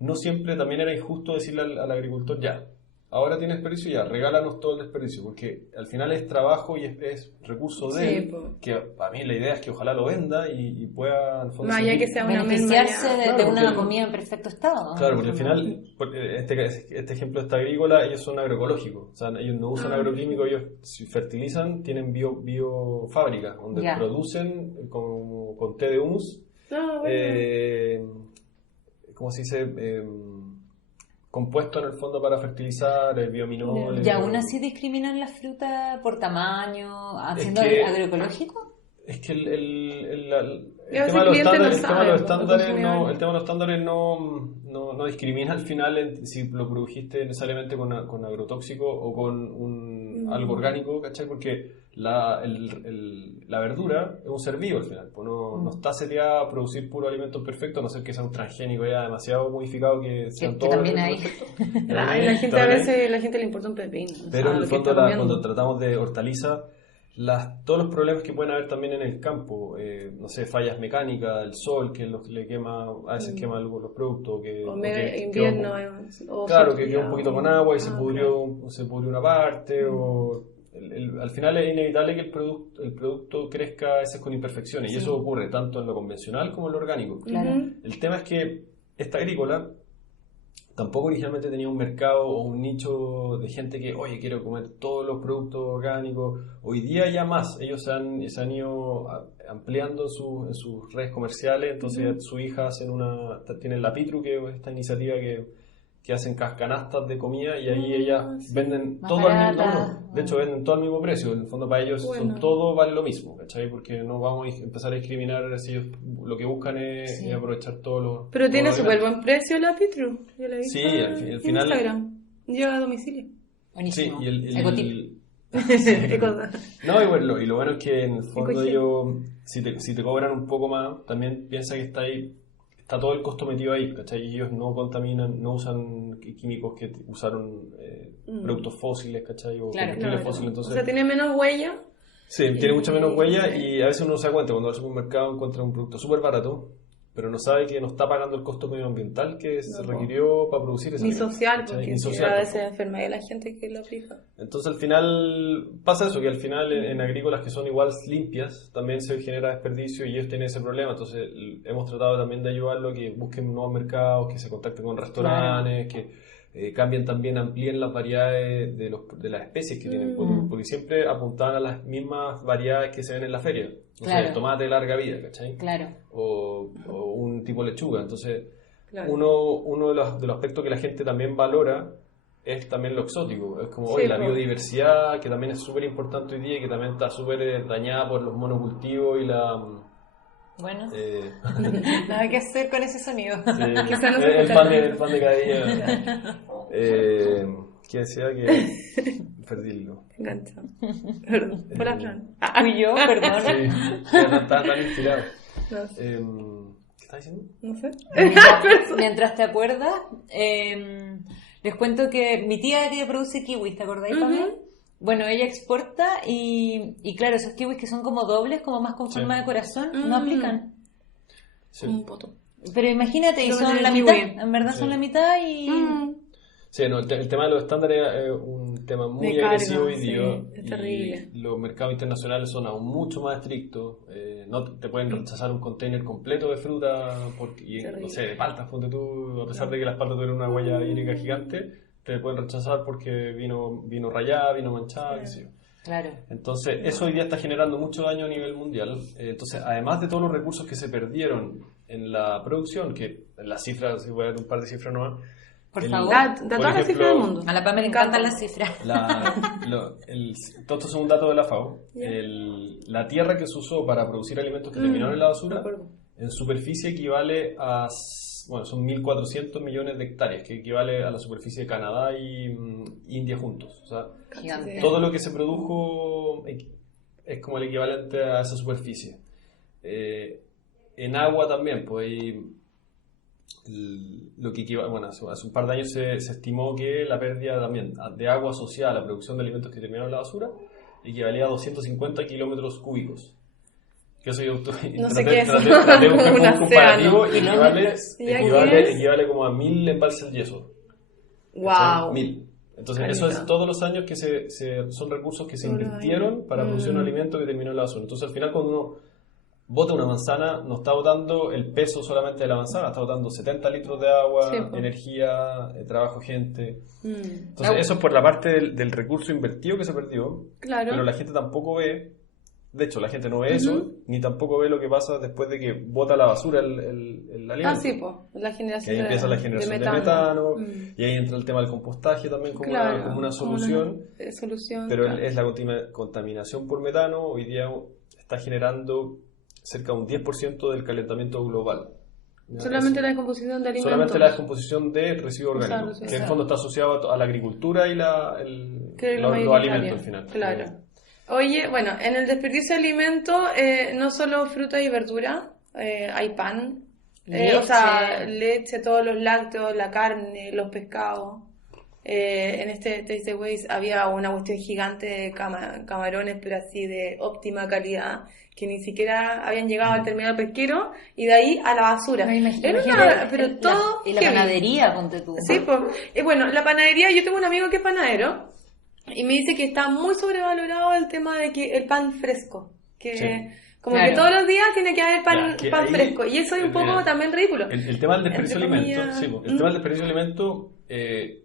no siempre también era injusto decirle al agricultor, ya, ahora tiene desperdicio, ya, regálanos todo el desperdicio, porque al final es trabajo y es recurso de él, que a mí la idea es que ojalá lo venda y pueda, en el fondo, más allá que sea una beneficiarse de Claro, una porque- comida en perfecto estado. Claro, porque al final, este ejemplo está agrícola, ellos son agroecológicos, o sea, ellos no usan agroquímicos, ellos si fertilizan, tienen biofábricas, donde Ya. producen con té de humus, ¿cómo se dice? Compuesto en el fondo para fertilizar, biominol. ¿Y aún así discriminan la fruta por tamaño, haciendo que- agroecológico? Es que el Y a veces tema de los el cliente no estándares, el tema de sabe, los pues, estándares el no, consumidor. el tema de los estándares no discrimina al final si lo produjiste necesariamente con agrotóxico o con algo orgánico, ¿cachai? Porque la verdura es un ser vivo al final, pues no está seteada a producir puro alimentos perfectos, a no ser que sea un transgénico ya demasiado modificado que sean que todos también hay. perfectos. Ay, la gente a veces la gente le importa un pepino. Pero en el lo que fondo, está comiendo. cuando tratamos de hortalizas, todos los problemas que pueden haber también en el campo, no sé, fallas mecánicas, el sol que le quema, a veces quema los productos, O mega invierno. O claro, que sequía, quedó un poquito con agua y se claro. pudrió una parte, o al final es inevitable que el producto crezca a veces con imperfecciones, y eso ocurre tanto en lo convencional como en lo orgánico. Claro. El tema es que esta agrícola tampoco originalmente tenía un mercado o un nicho de gente que, oye, quiero comer todos los productos orgánicos. Hoy día ya más, ellos se han ido ampliando en sus redes comerciales, entonces su hija tienen la Pitru, que es esta iniciativa que hacen canastas de comida y ahí ellas venden Más todo al mismo barata. de hecho venden todo al mismo precio, en el fondo para ellos Bueno. todo vale lo mismo, ¿cachai? Porque no vamos a empezar a discriminar si ellos lo que buscan es aprovechar todos los... Pero tiene todos los súper buen precio la Pitru. Yo la he visto Sí, al en final- Instagram. Llega a domicilio. Sí, Buenísimo. y el Ecotip. Qué cosa. No, y lo bueno es que en el fondo Ecogel. ellos, si te cobran un poco más, también piensa que está todo el costo metido ahí, ¿cachai? Y ellos no contaminan, no usan químicos que usaron productos fósiles, ¿cachai? O Claro, combustibles Claro. fósiles, entonces... O sea, tiene menos huella. Sí, tiene mucha menos huella Sí. y a veces uno no se da cuenta cuando va al supermercado encuentra un producto súper barato, pero no sabe que no está pagando el costo medioambiental que se requirió para producir ese Ni alimento, social, ¿cachai? porque Ni social, a por veces enferma la gente que lo aplica. Entonces al final pasa eso, que al final en agrícolas que son igual limpias también se genera desperdicio y ellos tienen ese problema. Entonces hemos tratado también de ayudarlo a que busquen nuevos mercados, que se contacten con restaurantes, que cambien también, amplíen las variedades de las especies que tienen, porque siempre apuntaban a las mismas variedades que se ven en la feria. No sé, Claro. el tomate de larga vida, ¿cachai? Claro. O un tipo de lechuga. Entonces Claro. uno de los aspectos que la gente también valora es también lo exótico. Es como, Sí, oye, la pues. biodiversidad, que también es súper importante hoy día y que también está súper dañada por los monocultivos y la... Bueno, eh, nada que hacer con ese sonido. Quizá no se el escucha. pan de cada día. Que decía que... Perdí el hilo. Engancha. Perdón. Por la Fran. Fui yo, perdón. Sí, estaba tan inspirado. No sé. ¿Qué estás diciendo? No sé. Mientras te acuerdas, les cuento que mi tía que produce kiwis, ¿te acordáis, Pamela? Bueno, ella exporta y claro, esos kiwis que son como dobles, como más con Sí. forma de corazón, no aplican. Sí. Un poto. Pero imagínate, y Doble son de la kiwi. mitad, en verdad Sí. son la mitad y... Sí, no, el tema de los estándares es un tema muy De carga, agresivo hoy sí, día. es terrible. Y los mercados internacionales son aún mucho más estrictos. No te pueden rechazar un container completo de fruta y Terrible. no sé, de paltas, ponte tú, a pesar de que las paltas tuvieron una huella hídrica gigante, te pueden rechazar porque vino rayada, vino manchada, qué sé yo. Claro. Entonces, eso hoy día está generando mucho daño a nivel mundial. Entonces, además de todos los recursos que se perdieron en la producción, que en las cifras, si voy a dar un par de cifras nuevas. Por favor. Da por todas las ejemplo, cifras del mundo. A la Pamela le encantan las cifras. Todo esto es un dato de la FAO. La tierra que se usó para producir alimentos que terminaron en la basura, me acuerdo. en superficie equivale a, bueno, son 1.400 millones de hectáreas, que equivale a la superficie de Canadá y India juntos. O sea, Gigante. todo lo que se produjo es como el equivalente a esa superficie. En agua también, pues hay lo que equivale, bueno, hace un par de años se estimó que la pérdida también de agua asociada a la producción de alimentos que terminaron en la basura equivalía a 250 kilómetros cúbicos. Que eso yo No sé qué es eso. traté de buscar Un un comparativo y océano. ¿Y equivale qué es? como a 1000 embalses de yeso. Wow. 1000. Entonces, Caleta. eso es todos los años que son recursos que se Todos los invirtieron años. para producir un alimento que terminó en la basura. Entonces, al final, cuando uno bota una manzana, no está botando el peso solamente de la manzana, está botando 70 litros de agua, Sí, po. energía, trabajo, gente. Entonces, No. eso es por la parte del recurso invertido que se perdió, Claro. pero la gente tampoco ve, de hecho, la gente no ve eso, ni tampoco ve lo que pasa después de que bota la basura el alimento. Sí, pues, la Que generación ahí empieza la generación de metano, y ahí entra el tema del compostaje también como, Claro, como una solución. solución. Pero claro. es la contaminación por metano, hoy día está generando cerca de un 10% del calentamiento global. ¿Ya? Solamente Eso. la descomposición de alimentos. Solamente la descomposición de residuos O sea, orgánicos, residuos. que en el fondo está asociado a la agricultura y Que es lo los mayoritario. alimentos al final. Claro. Oye, bueno, en el desperdicio de alimentos, no solo fruta y verdura, hay pan, o sea, leche, todos los lácteos, la carne, los pescados. En este Tasteaways había una cuestión gigante de camarones, pero así de óptima calidad, que ni siquiera habían llegado al terminal pesquero y de ahí a la basura. Me imagino, Era imagínate, una- pero todo y la heavy. panadería, ponte tú. Sí, pues. Bueno, la panadería, yo tengo un amigo que es panadero y me dice que está muy sobrevalorado el tema de que el pan fresco, que Sí. como Claro. que todos los días tiene que haber pan, Ya, que pan ahí- fresco y eso es un poco mira, también ridículo. El tema del desperdicio de Entre alimentos, comillas, sí, el tema del desperdicio de alimentos,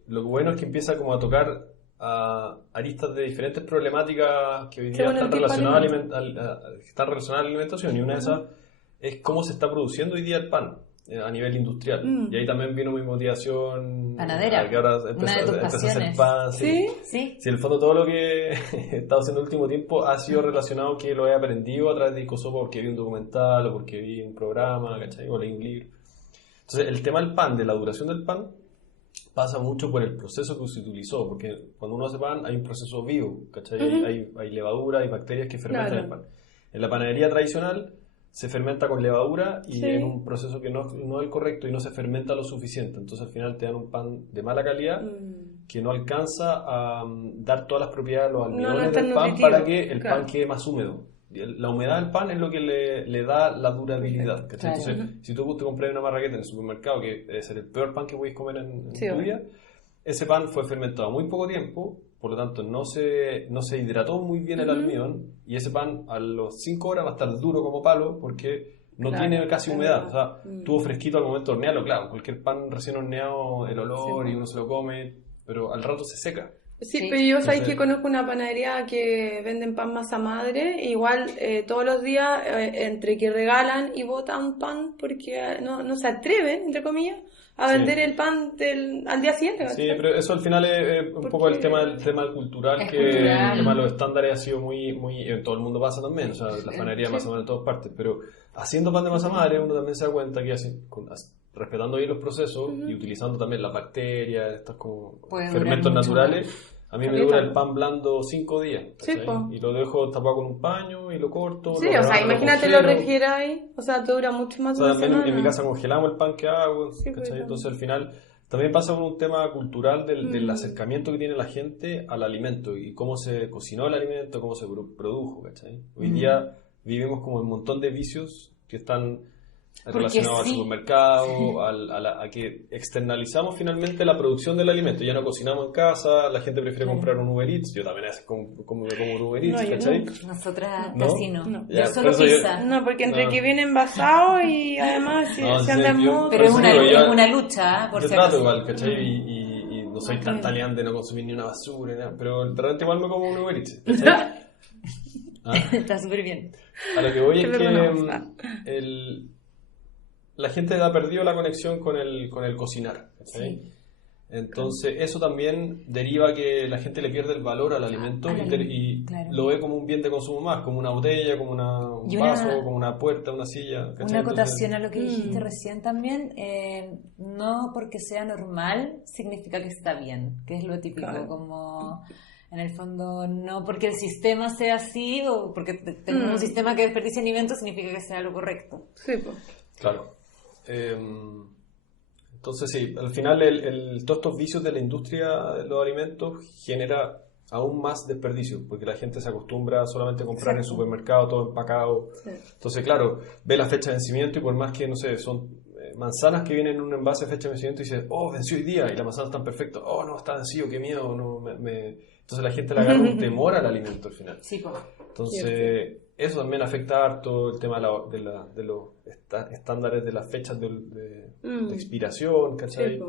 lo bueno es que empieza como a tocar a aristas de diferentes problemáticas que hoy Qué día bueno están el tipo de relacionadas están relacionadas a la alimentación, y una de esas es cómo se está produciendo hoy día el pan a nivel industrial. Y ahí también vino mi motivación Panadera, a que ahora una de empecé tus a hacer pasiones. pan. ¿Sí? Sí. Sí, en el fondo todo lo que he estado haciendo el último tiempo ha sido relacionado que lo he aprendido a través de Discosopa porque vi un documental o porque vi un programa, ¿cachai? O leí un libro. Entonces, el tema del pan, de la duración del pan, pasa mucho por el proceso que se utilizó, porque cuando uno hace pan hay un proceso vivo, ¿cachai? Hay levadura, hay bacterias que fermentan Claro. el pan. En la panadería tradicional se fermenta con levadura y Sí. en un proceso que no es el correcto y no se fermenta lo suficiente. Entonces al final te dan un pan de mala calidad que no alcanza a dar todas las propiedades a los No, almidones no es tan del pan nutritivo, para que el claro. pan quede más húmedo. Y la humedad del pan es lo que le da la durabilidad. ¿Cachai? Claro. Entonces, si tú te compras una marraqueta en el supermercado, que debe ser el peor pan que podéis comer en Sí, tu obvio. vida, ese pan fue fermentado muy poco tiempo, por lo tanto no se hidrató muy bien el almidón, y ese pan a los 5 horas va a estar duro como palo porque no Claro, tiene casi es humedad. verdad. O sea, estuvo fresquito al momento de hornearlo, claro. Cualquier pan recién horneado, el olor Sí. y uno se lo come, pero al rato se seca. Sí, Sí. pero yo sabéis Entonces- que conozco una panadería que venden pan masa madre, igual todos los días entre que regalan y botan pan porque no se atreven, entre comillas, a Sí. vender el pan al día siguiente. Sí, ¿cachai? pero eso al final es un Porque- poco el tema del cultural, Es que cultural. el tema de los estándares ha sido muy en todo el mundo pasa también, o sea, la panadería de masa madre en todas partes, pero haciendo pan de masa madre uno también se da cuenta que respetando ahí los procesos y utilizando también las bacterias, estas como Puede durar fermentos mucho naturales, a mí me Caleta. dura el pan blando 5 días, Sí, ¿cachai? po. Y lo dejo tapado con un paño y lo corto. Sí, lo o sea, rebano, imagínate lo congelo. refrigeráis, o sea, te dura mucho más O de sea, una también en mi semana. casa congelamos el pan que hago, Sí, ¿cachai? pues, Entonces al final también pasa por un tema cultural del acercamiento que tiene la gente al alimento y cómo se cocinó el alimento, cómo se produjo, ¿cachai? Hoy día vivimos como un montón de vicios que están Porque relacionados sí. al supermercado, a que externalizamos finalmente la producción del alimento. Ya no cocinamos en casa, la gente prefiere comprar un Uber Eats, yo también a veces como un Uber Eats, No, yo ¿cachai? nunca. Nosotras ¿No? casi no. No. Ya, Yo solo por eso yo- pizza. No, porque entre No. que viene envasado y además No, se sí, anda en yo- moto. Pero es Por una, eso digo, yo- es una lucha, por Yo si trato acaso. igual, ¿cachai? Y no soy tan talián de no consumir ni una basura, ni nada, pero de repente igual me como un Uber Eats, ¿cachai? Ah, Está súper bien. a lo que voy Te es que perdonamos. la gente ha perdido la conexión con el cocinar, ¿cachai? Sí. Entonces eso también deriva que la gente le pierde el valor al alimento Al alimento, y claro. lo ve como un bien de consumo más, como una botella, como un Y una- vaso, como una puerta, una silla, ¿cachai? Una acotación Entonces- a lo que dijiste recién también, no porque sea normal significa que está bien, que es lo típico, Claro. como en el fondo no porque el sistema sea así o porque tenemos un sistema que desperdicia alimentos significa que sea lo correcto. Sí, pues. Claro. Entonces sí, al final todos estos vicios de la industria de los alimentos genera aún más desperdicio, porque la gente se acostumbra solamente a comprar en supermercado todo empacado. Sí. Entonces, claro, ve la fecha de vencimiento y por más que, no sé, son manzanas que vienen en un envase de fecha de vencimiento y dices, oh, venció hoy día, y la manzana está perfecta, oh, no, está vencido, qué miedo, no, Entonces la gente le agarra un temor al alimento al final. Sí, pues. Entonces, eso también afecta harto el tema de los estándares de las fechas de expiración, ¿cachai?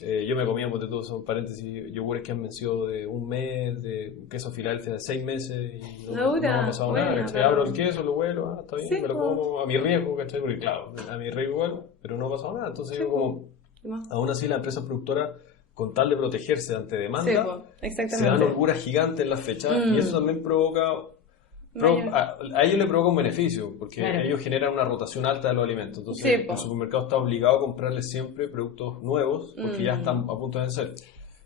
Yo me comía, por todo, son paréntesis, yogures que han vencido de un mes, de queso Filadelfia de 6 meses y no me ha pasado nada, ¿cachai? Abro el queso, lo huelo, está bien, me lo como a mi riesgo, ¿cachai? Porque claro, a mi riesgo igual, pero no ha pasado nada. Entonces yo como, aún así la empresa productora, con tal de protegerse ante demanda, se dan holguras gigantes en las fechas y eso también provoca... a ellos le provoca un beneficio porque ellos generan una rotación alta de los alimentos, entonces el supermercado está obligado a comprarles siempre productos nuevos porque ya están a punto de vencer,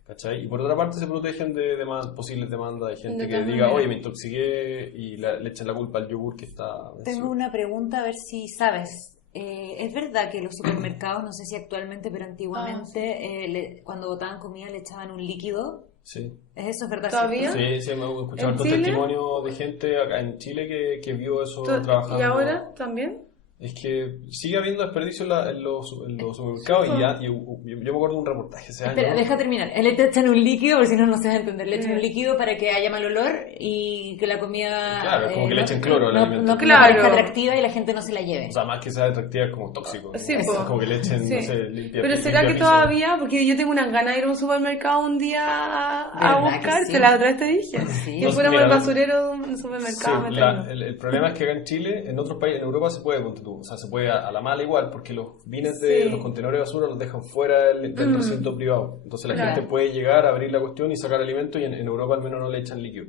¿cachai? Y por otra parte se protegen de posibles demandas de gente que diga, oye, me intoxiqué y le echen la culpa al yogur que está vencido. Tengo una pregunta, a ver si sabes. ¿Es verdad que los supermercados, no sé si actualmente, pero antiguamente cuando botaban comida le echaban un líquido? Sí. ¿Es verdad? ¿Todavía? Sí, me he escuchado hartos testimonios de gente acá en Chile que vio eso trabajando. ¿Y ahora también? Es que sigue habiendo desperdicio en los supermercados y yo me acuerdo de un reportaje ese año. Espera, deja terminar. Le echan un líquido, porque si no, no se va a entender. Le echan un líquido para que haya mal olor y que la comida... Claro, es como que le echen cloro al alimento. No parezca atractiva y la gente no se la lleve. O sea, más que sea atractiva es como tóxico. Sí, es como que le echen, no sé, limpia. Pero ¿será que todavía? Porque yo tengo unas ganas de ir a un supermercado un día a buscar. Sí. La otra vez te dije. Sí. Que fuéramos al basurero de un supermercado. Sí, el problema es que acá en Chile, en otros países, en Europa se puede, o sea, se puede a la mala igual, porque los bines de los contenedores de basura los dejan fuera del recinto privado. Entonces la gente puede llegar a abrir la cuestión y sacar alimento y en Europa al menos no le echan líquido.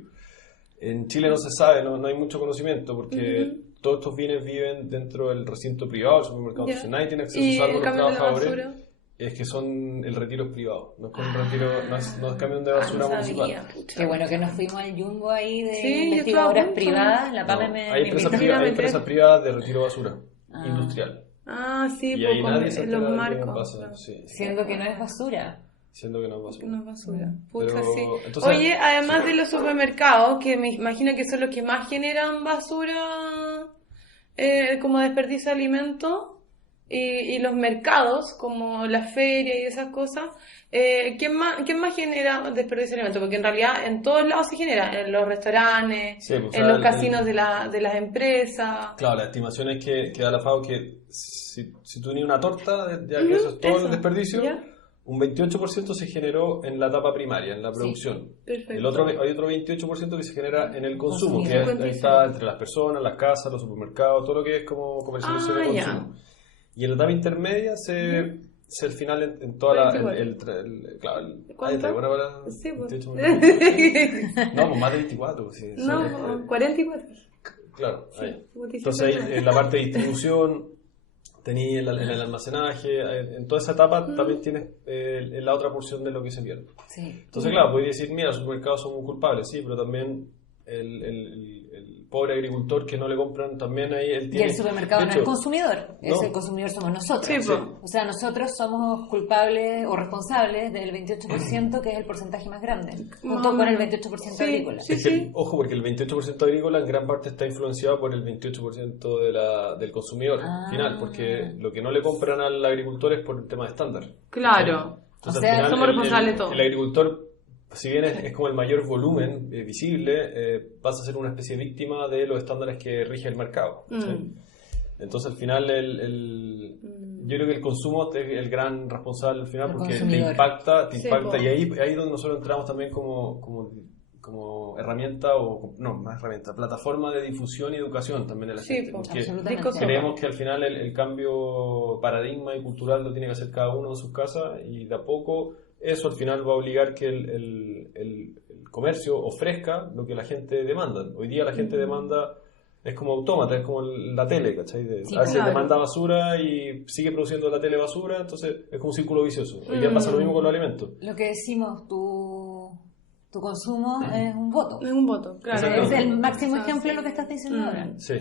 En Chile no se sabe, no hay mucho conocimiento porque todos estos bienes viven dentro del recinto privado, el supermercado. Entonces nadie tiene acceso a salvo los trabajadores. Es que el retiro es privado, no es con retiro, no es camión de basura municipal. Qué bueno que nos fuimos al Jumbo ahí de investigadoras privadas. La PAME hay empresas privadas de retiro de basura industrial. Sí, y ahí nadie se los marcos. Siendo que no es basura. Siendo que no es basura. No es basura. Pucha, Pero, sí. entonces, oye, además de los supermercados, que me imagino que son los que más generan basura como desperdicio de alimentos, y los mercados, como la feria y esas cosas, ¿quién más genera desperdicio de alimentos? Porque en realidad en todos lados se genera, en los restaurantes, en los casinos de las empresas. Claro, la estimación es que da la FAO que si tú tenías una torta, ya que eso es todo el desperdicio, un 28% se generó en la etapa primaria, en la producción. Hay otro 28% que se genera en el consumo, que está entre las personas, las casas, los supermercados, todo lo que es como comercialización de consumo. Y en la etapa intermedia al final en toda ¿Cuánto? Sí, pues. No, pues más de 24. Sí, 44. Claro, ahí. Entonces ahí en la parte de distribución, tenía el almacenaje, en toda esa etapa también tienes la otra porción de lo que se pierde. Sí. Entonces claro, podéis decir, mira, los supermercados son muy culpables, sí, pero también el pobre agricultor que no le compran, también ahí él tiene... Y el supermercado no es el consumidor, el consumidor somos nosotros. Sí, o sea, nosotros somos culpables o responsables del 28%, que es el porcentaje más grande, junto con el 28% agrícola. Ojo, porque el 28% agrícola en gran parte está influenciado por el 28% del consumidor final, porque lo que no le compran al agricultor es por el tema de estándar. Claro. Entonces, o sea, al final, somos responsables de todo. El agricultor, si bien es como el mayor volumen visible, pasa a ser una especie de víctima de los estándares que rige el mercado. Entonces al final yo creo que el consumo es el gran responsable al final, porque te impacta y ahí es donde nosotros entramos también como herramienta, plataforma de difusión y educación también de la gente, porque creemos que al final el cambio paradigma y cultural lo tiene que hacer cada uno en sus casas, y de a poco eso al final va a obligar que el comercio ofrezca lo que la gente demanda. Hoy día la gente demanda, es como autómata, es como la tele, ¿cachai? A veces demanda basura y sigue produciendo la tele basura, entonces es como un círculo vicioso. Hoy día pasa lo mismo con los alimentos. Lo que decimos, tu consumo es un voto. Es un voto, claro. Es el máximo ejemplo de lo que estás diciendo ahora. Sí,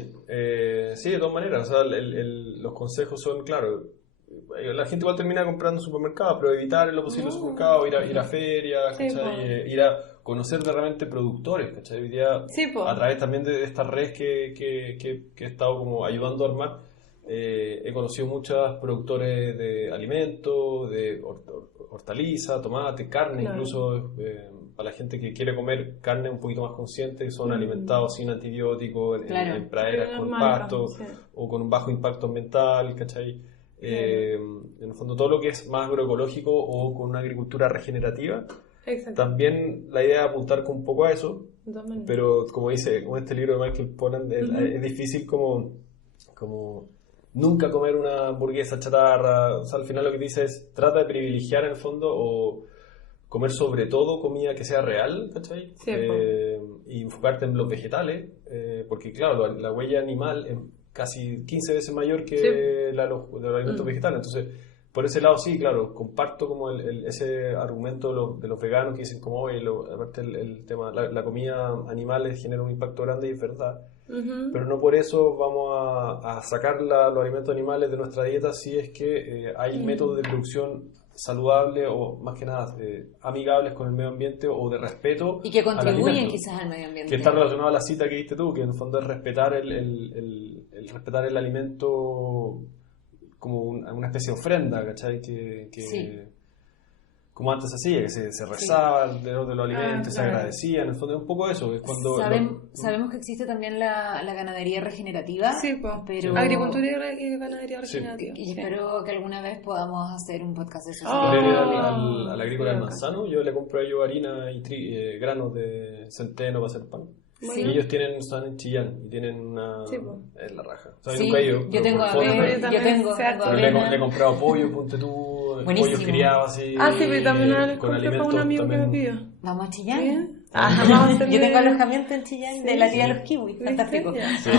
de todas maneras, o sea, los consejos son, claro, la gente igual termina comprando en supermercados, pero evitar en lo posible el supermercado, ir a ferias, ir a conocer de realmente productores, ¿cachai? Hoy día, a través también de estas redes que he estado como ayudando a armar, He conocido muchos productores de alimentos, de hortalizas, tomate, carne, incluso para la gente que quiere comer carne un poquito más consciente, son alimentados sin antibióticos, en praderas con pasto o con un bajo impacto ambiental, ¿cachai? En el fondo todo lo que es más agroecológico o con una agricultura regenerativa. Exacto. También la idea es apuntar un poco a eso, pero como dice, con este libro de Michael Pollan, es difícil como nunca comer una hamburguesa chatarra. O sea, al final lo que dice es trata de privilegiar en el fondo o comer sobre todo comida que sea real, ¿cachai? Sí, y enfocarte en los vegetales, porque claro, la huella animal es casi 15 veces mayor que de los alimentos vegetales. Entonces, por ese lado sí, claro, comparto como ese argumento de los veganos que dicen como, oye, aparte el tema, la comida animal genera un impacto grande y es verdad. Pero no por eso vamos a sacar los alimentos animales de nuestra dieta si es que hay métodos de producción saludables o más que nada amigables con el medio ambiente o de respeto y que contribuyen quizás al medio ambiente, que está relacionado a la cita que diste tú, que en el fondo es respetar el respetar el alimento como una especie de ofrenda, ¿cachai? Que como antes se hacía, que se rezaba de los alimentos, se agradecía, en el fondo es un poco eso. Es cuando sabemos que existe también la ganadería regenerativa, pero agricultura y ganadería regenerativa. Y espero que alguna vez podamos hacer un podcast de eso. Al agrícola del Manzano, yo le compro a ellos harina y granos de centeno para hacer pan. Sí. Y ellos están en Chillán y tienen una en la raja. O sea, nunca he ido, yo tengo le he comprado pollo, ponte tú, pollo criado así. Sí, pero también con alimentos para un amigo que me pidió. ¿Vamos a Chillán? Yo tengo alojamiento en Chillán de la tía de los kiwis, fantástico. Sí.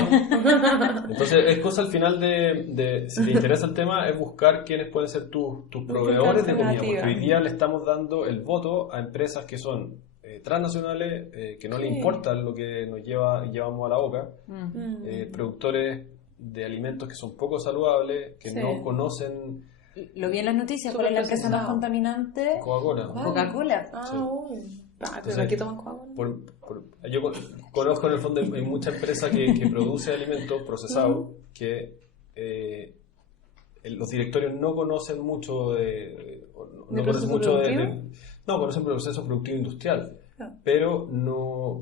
Entonces es cosa al final de si te interesa el tema, es buscar quiénes pueden ser tus proveedores de comida, porque hoy día le estamos dando el voto a empresas que son transnacionales, que no le importa lo que nos llevamos a la boca, productores de alimentos que son poco saludables, que no conocen. Lo vi en las noticias, ¿cuál es la empresa más contaminante? Coca-Cola. Pero aquí toman Coca-Cola. Yo conozco en el fondo hay mucha empresa que produce alimentos procesados que los directorios no conocen mucho conocen el proceso productivo industrial, pero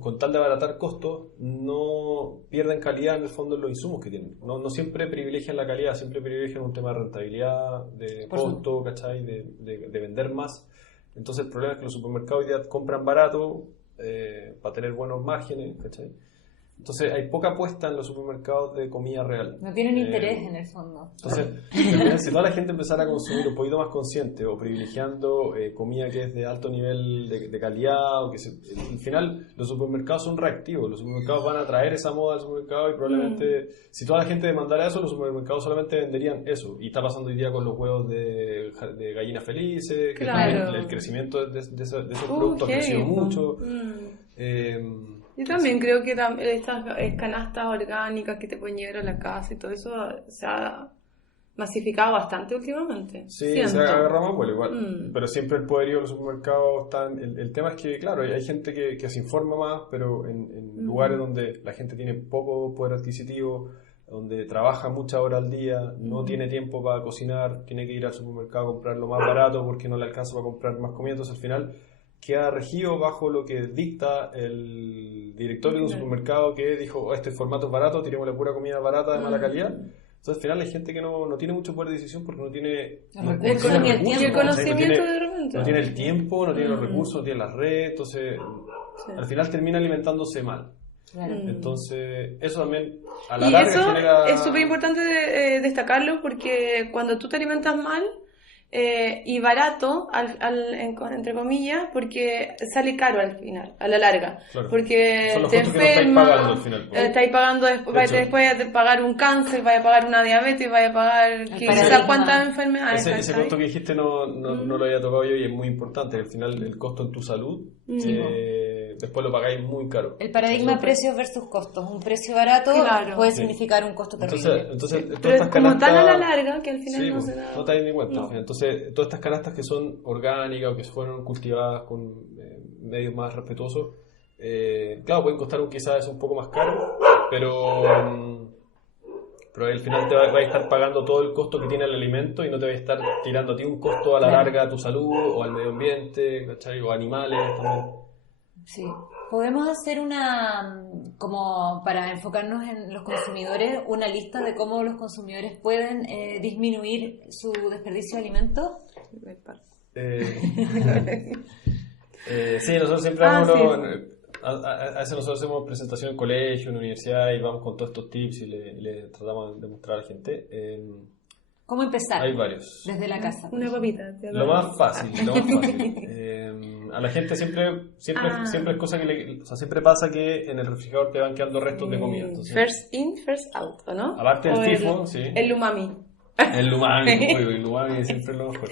con tal de abaratar costos no pierden calidad en el fondo en los insumos que tienen. No siempre privilegian la calidad, siempre privilegian un tema de rentabilidad, de costo, ¿cachai? De vender más. Entonces el problema es que los supermercados hoy día compran barato para tener buenos márgenes, ¿cachai? Entonces hay poca apuesta en los supermercados de comida real. No tienen interés en el fondo. Entonces, si toda la gente empezara a consumir un poquito más consciente o privilegiando comida que es de alto nivel de calidad, al final los supermercados son reactivos. Los supermercados van a traer esa moda al supermercado y probablemente si toda la gente demandara eso, los supermercados solamente venderían eso. Y está pasando hoy día con los huevos de gallinas felices, que también el crecimiento de esos productos ha crecido mucho. Yo también creo que estas canastas orgánicas que te pueden llevar a la casa y todo eso se ha masificado bastante últimamente. Sí, se ha agarrado más vuelo igual. Pero siempre el poderío de los supermercados está... El tema es que, claro, hay gente que se informa más, pero en lugares donde la gente tiene poco poder adquisitivo, donde trabaja muchas horas al día, no tiene tiempo para cocinar, tiene que ir al supermercado a comprar lo más barato porque no le alcanza para comprar más comida, entonces al final queda regido bajo lo que dicta el directorio de un supermercado que dijo, este formato es barato, tiremos la pura comida barata de mala calidad. Entonces al final hay gente que no tiene mucho poder de decisión porque no tiene el conocimiento de repente. No tiene el tiempo, no tiene los recursos, no tiene las redes, entonces al final termina alimentándose mal. Entonces eso también a la larga genera... es súper importante destacarlo porque cuando tú te alimentas mal y barato, entre comillas, porque sale caro al final, a la larga. Claro. Porque son los te costos que no estáis pagando al final. Estáis pagando después de pagar un cáncer, vaya a pagar una diabetes, vaya a pagar quizás cuántas enfermedades. Ese costo que dijiste no lo había tocado yo y es muy importante. Al final el costo en tu salud después lo pagáis muy caro. El paradigma precios versus costos. Un precio barato puede significar un costo terrible. Entonces pero es como tan a la larga que al final no se da. No te das ni cuenta. Entonces, todas estas canastas que son orgánicas o que fueron cultivadas con medios más respetuosos, claro, pueden costar quizás un poco más caro, pero pero al final te vas a estar pagando todo el costo que tiene el alimento y no te vas a estar tirando a ti un costo a la larga a tu salud o al medio ambiente, ¿cachai? O animales también. Sí. Podemos hacer como para enfocarnos en los consumidores, una lista de cómo los consumidores pueden disminuir su desperdicio de alimentos. Sí, nosotros siempre a veces nosotros hacemos presentación en colegio, en universidad y vamos con todos estos tips y le tratamos de demostrar a la gente. ¿Cómo empezar? Hay varios. Desde la casa. Una papita. Lo más fácil. A la gente siempre es cosa que siempre pasa que en el refrigerador te van quedando restos de comida. Entonces, first in, first out, ¿o no? Aparte del FIFO, sí. El umami. El umami siempre es lo mejor.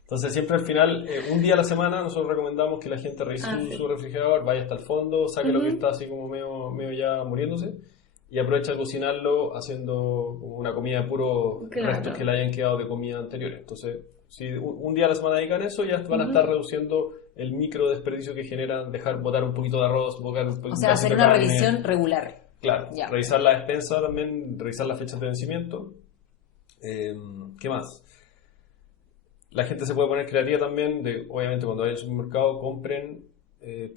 Entonces siempre al final, un día a la semana, nosotros recomendamos que la gente revise su refrigerador, vaya hasta el fondo, saque lo que está así como medio ya muriéndose y aprovecha de cocinarlo haciendo como una comida de puros restos que le hayan quedado de comida anterior. Entonces, si un día a la semana dedican eso, ya van a estar reduciendo el micro desperdicio que generan dejar botar un poquito de arroz, botar un poquito o sea, hacer una revisión regular. Claro, revisar la despensa también, revisar las fechas de vencimiento. ¿Qué más? La gente se puede poner creativa también, obviamente cuando vayan al supermercado compren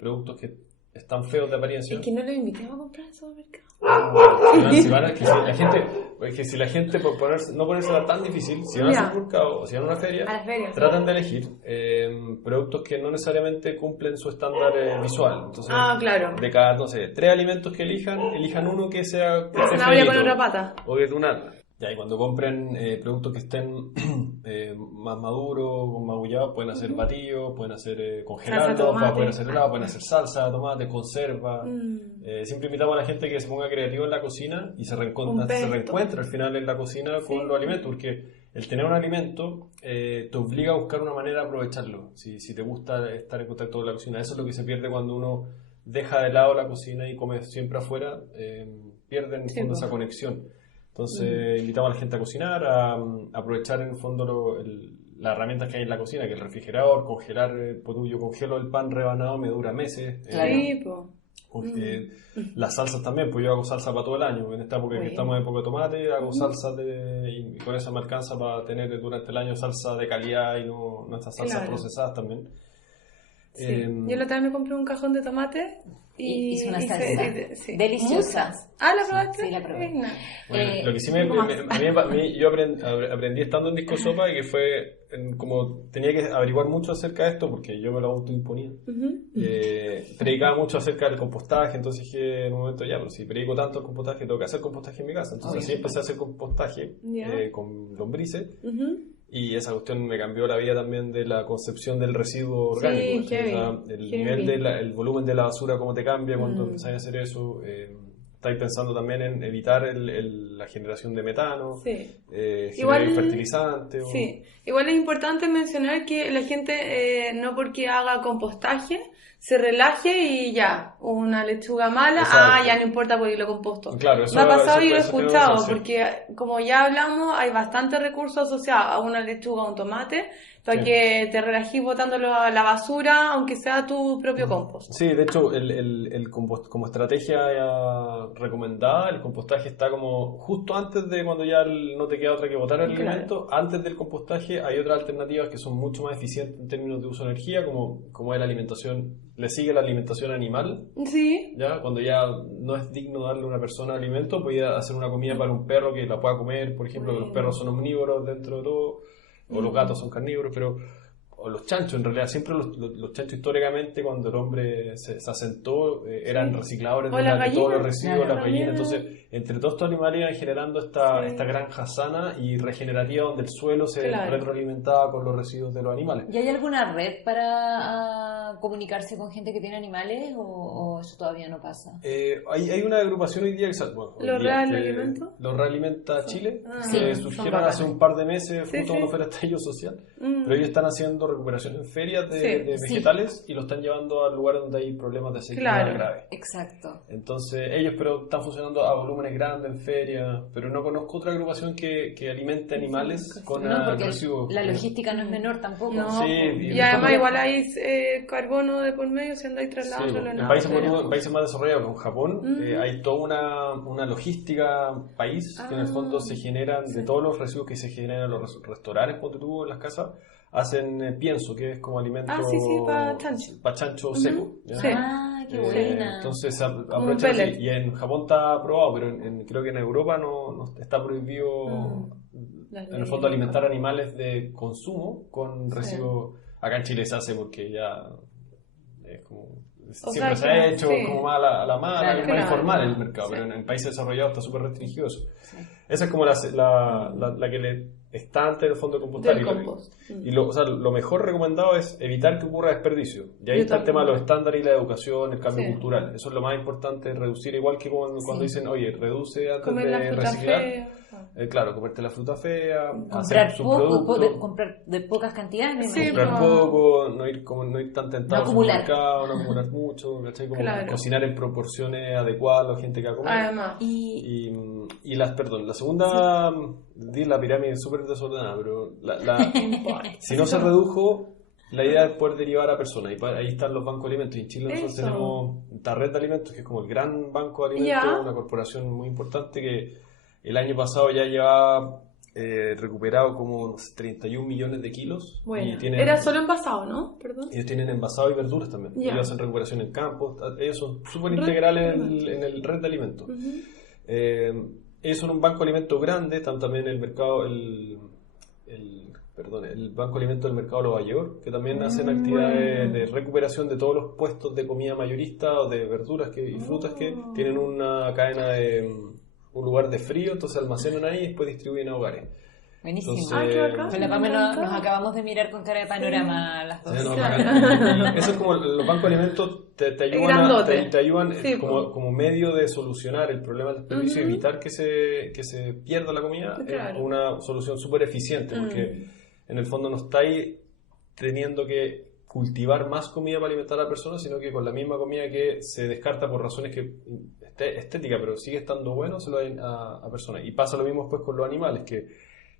productos que están feos de apariencia. Es que no los invitemos a comprar al supermercado. Si la gente no ponérsela tan difícil, si van al supermercado o si van a una feria, tratan de elegir productos que no necesariamente cumplen su estándar visual. Entonces, claro. De cada, no sé, 3 alimentos que elijan uno que sea zanahoria con otra pata. O que una. Y cuando compren productos que estén más maduros, magullados, pueden hacer batidos, pueden hacer congelados, pueden hacer helado, pueden hacer salsa, tomate, conserva. Siempre invitamos a la gente que se ponga creativo en la cocina y se reencuentra al final en la cocina con los alimentos, porque el tener un alimento te obliga a buscar una manera de aprovecharlo. Si te gusta estar en contacto con la cocina, eso es lo que se pierde cuando uno deja de lado la cocina y come siempre afuera, pierde en el fondo esa conexión. Entonces invitamos a la gente a cocinar, a aprovechar en el fondo las herramientas que hay en la cocina, que el refrigerador, congelar, yo congelo el pan rebanado, me dura meses. Las salsas también, pues yo hago salsa para todo el año. En esta época que estamos en época de tomate, hago salsa y con eso me alcanza para tener durante el año salsa de calidad y no estas salsas procesadas también. Yo la otra vez me compré un cajón de tomate y hizo una salsa deliciosa. ¿La probaste? Sí, la probé. Bueno, lo que sí yo aprendí estando en Disco Sopa y que fue como tenía que averiguar mucho acerca de esto porque yo me lo autoimponía. Predicaba mucho acerca del compostaje, entonces dije en un momento pero si predico tanto el compostaje tengo que hacer compostaje en mi casa. Entonces así empecé a hacer compostaje con lombrices. Y esa cuestión me cambió la vida también de la concepción del residuo orgánico. El volumen de la basura, cómo te cambia cuando empezás a hacer eso. Estáis pensando también en evitar la generación de metano, igual fertilizantes. Igual es importante mencionar que la gente no porque haga compostaje se relaje y ya, una lechuga mala, ya no importa porque lo composto. Claro, eso me ha pasado y lo he escuchado, porque como ya hablamos, hay bastantes recursos asociados a una lechuga o un tomate, para que te relajes botándolo a la basura, aunque sea tu propio compost. Sí, de hecho, como estrategia recomendada, el compostaje está como justo antes de cuando ya no te queda otra que botar el alimento. Antes del compostaje hay otras alternativas que son mucho más eficientes en términos de uso de energía, como es la alimentación. Le sigue la alimentación animal. Sí. ¿Ya? Cuando ya no es digno darle a una persona alimento, puede hacer una comida para un perro que la pueda comer, por ejemplo, que los perros son omnívoros dentro de todo. O los gatos son carnívoros, o los chanchos, en realidad, siempre los chanchos históricamente, cuando el hombre se asentó, eran recicladores de todos los residuos, las gallinas. Entonces, entre todos estos animales iban generando esta granja sana y regenerativa donde el suelo se retroalimentaba con los residuos de los animales. ¿Y hay alguna red para comunicarse con gente que tiene animales o eso todavía no pasa? Hay una agrupación hoy día que los Realimenta Chile, que surgieron hace un par de meses, justo cuando fue el estallido social, pero ellos están haciendo recuperación en ferias de vegetales y lo están llevando a lugares donde hay problemas de sequía graves. Exacto. Entonces ellos están funcionando a volúmenes grandes en ferias, pero no conozco otra agrupación que alimente animales con residuos. La logística no es menor tampoco. No, y además igual hay carbono de por medio si andáis trasladando en países más desarrollados, como Japón, hay toda una logística país que en el fondo se generan, de todos los residuos que se generan en los restaurantes, ponte tú, en las casas, hacen pienso, que es como alimento para chancho seco. Qué buena. Entonces aprovechan así. Y en Japón está aprobado, pero creo que en Europa no está prohibido en el fondo alimentar animales de consumo con residuos. Acá en Chile se hace porque ya es como siempre se ha hecho como a la mala, es más informal el mercado, pero en países desarrollados está súper restringido eso. Esa es como la que le está antes del fondo de compostar. Y lo mejor recomendado es evitar que ocurra desperdicio. Y ahí está el tema de los estándares y la educación, el cambio cultural. Eso es lo más importante, reducir, igual que cuando dicen, oye, reduce antes de reciclar. Claro, comerte la fruta fea, comprar poco, comprar de pocas cantidades, comprar poco, no ir tan tentado al mercado, no acumular mucho, ¿cachai? Como cocinar en proporciones adecuadas a la gente que va a comer. Además. La segunda, la pirámide es súper desordenada, pero si no se redujo, la idea es poder derivar a personas, y ahí están los bancos de alimentos. Y en Chile nosotros tenemos esta red de alimentos, que es como el gran banco de alimentos, una corporación muy importante que el año pasado ya lleva recuperado como 31 millones de kilos. Bueno, era solo envasado, ¿no? Perdón. Ellos tienen envasado y verduras también. Ellos hacen recuperación en campo. Ellos son súper integrales en el red de alimentos. Ellos son un banco de alimentos grande. Están también en el mercado, el Banco de Alimentos del Mercado de Nueva York, que también hacen actividades de recuperación de todos los puestos de comida mayorista o de verduras y frutas que tienen una cadena de un lugar de frío, entonces almacenan ahí y después distribuyen a hogares. Buenísimo. Entonces, con la Pame nos acabamos de mirar con cara de panorama las dos. Eso es como los bancos de alimentos te ayudan como medio de solucionar el problema del desperdicio y evitar que se pierda la comida. Es una solución súper eficiente, porque en el fondo no estáis teniendo que cultivar más comida para alimentar a la persona, sino que con la misma comida que se descarta por razones que estética, pero sigue estando bueno, se lo dan a personas. Y pasa lo mismo después con los animales, que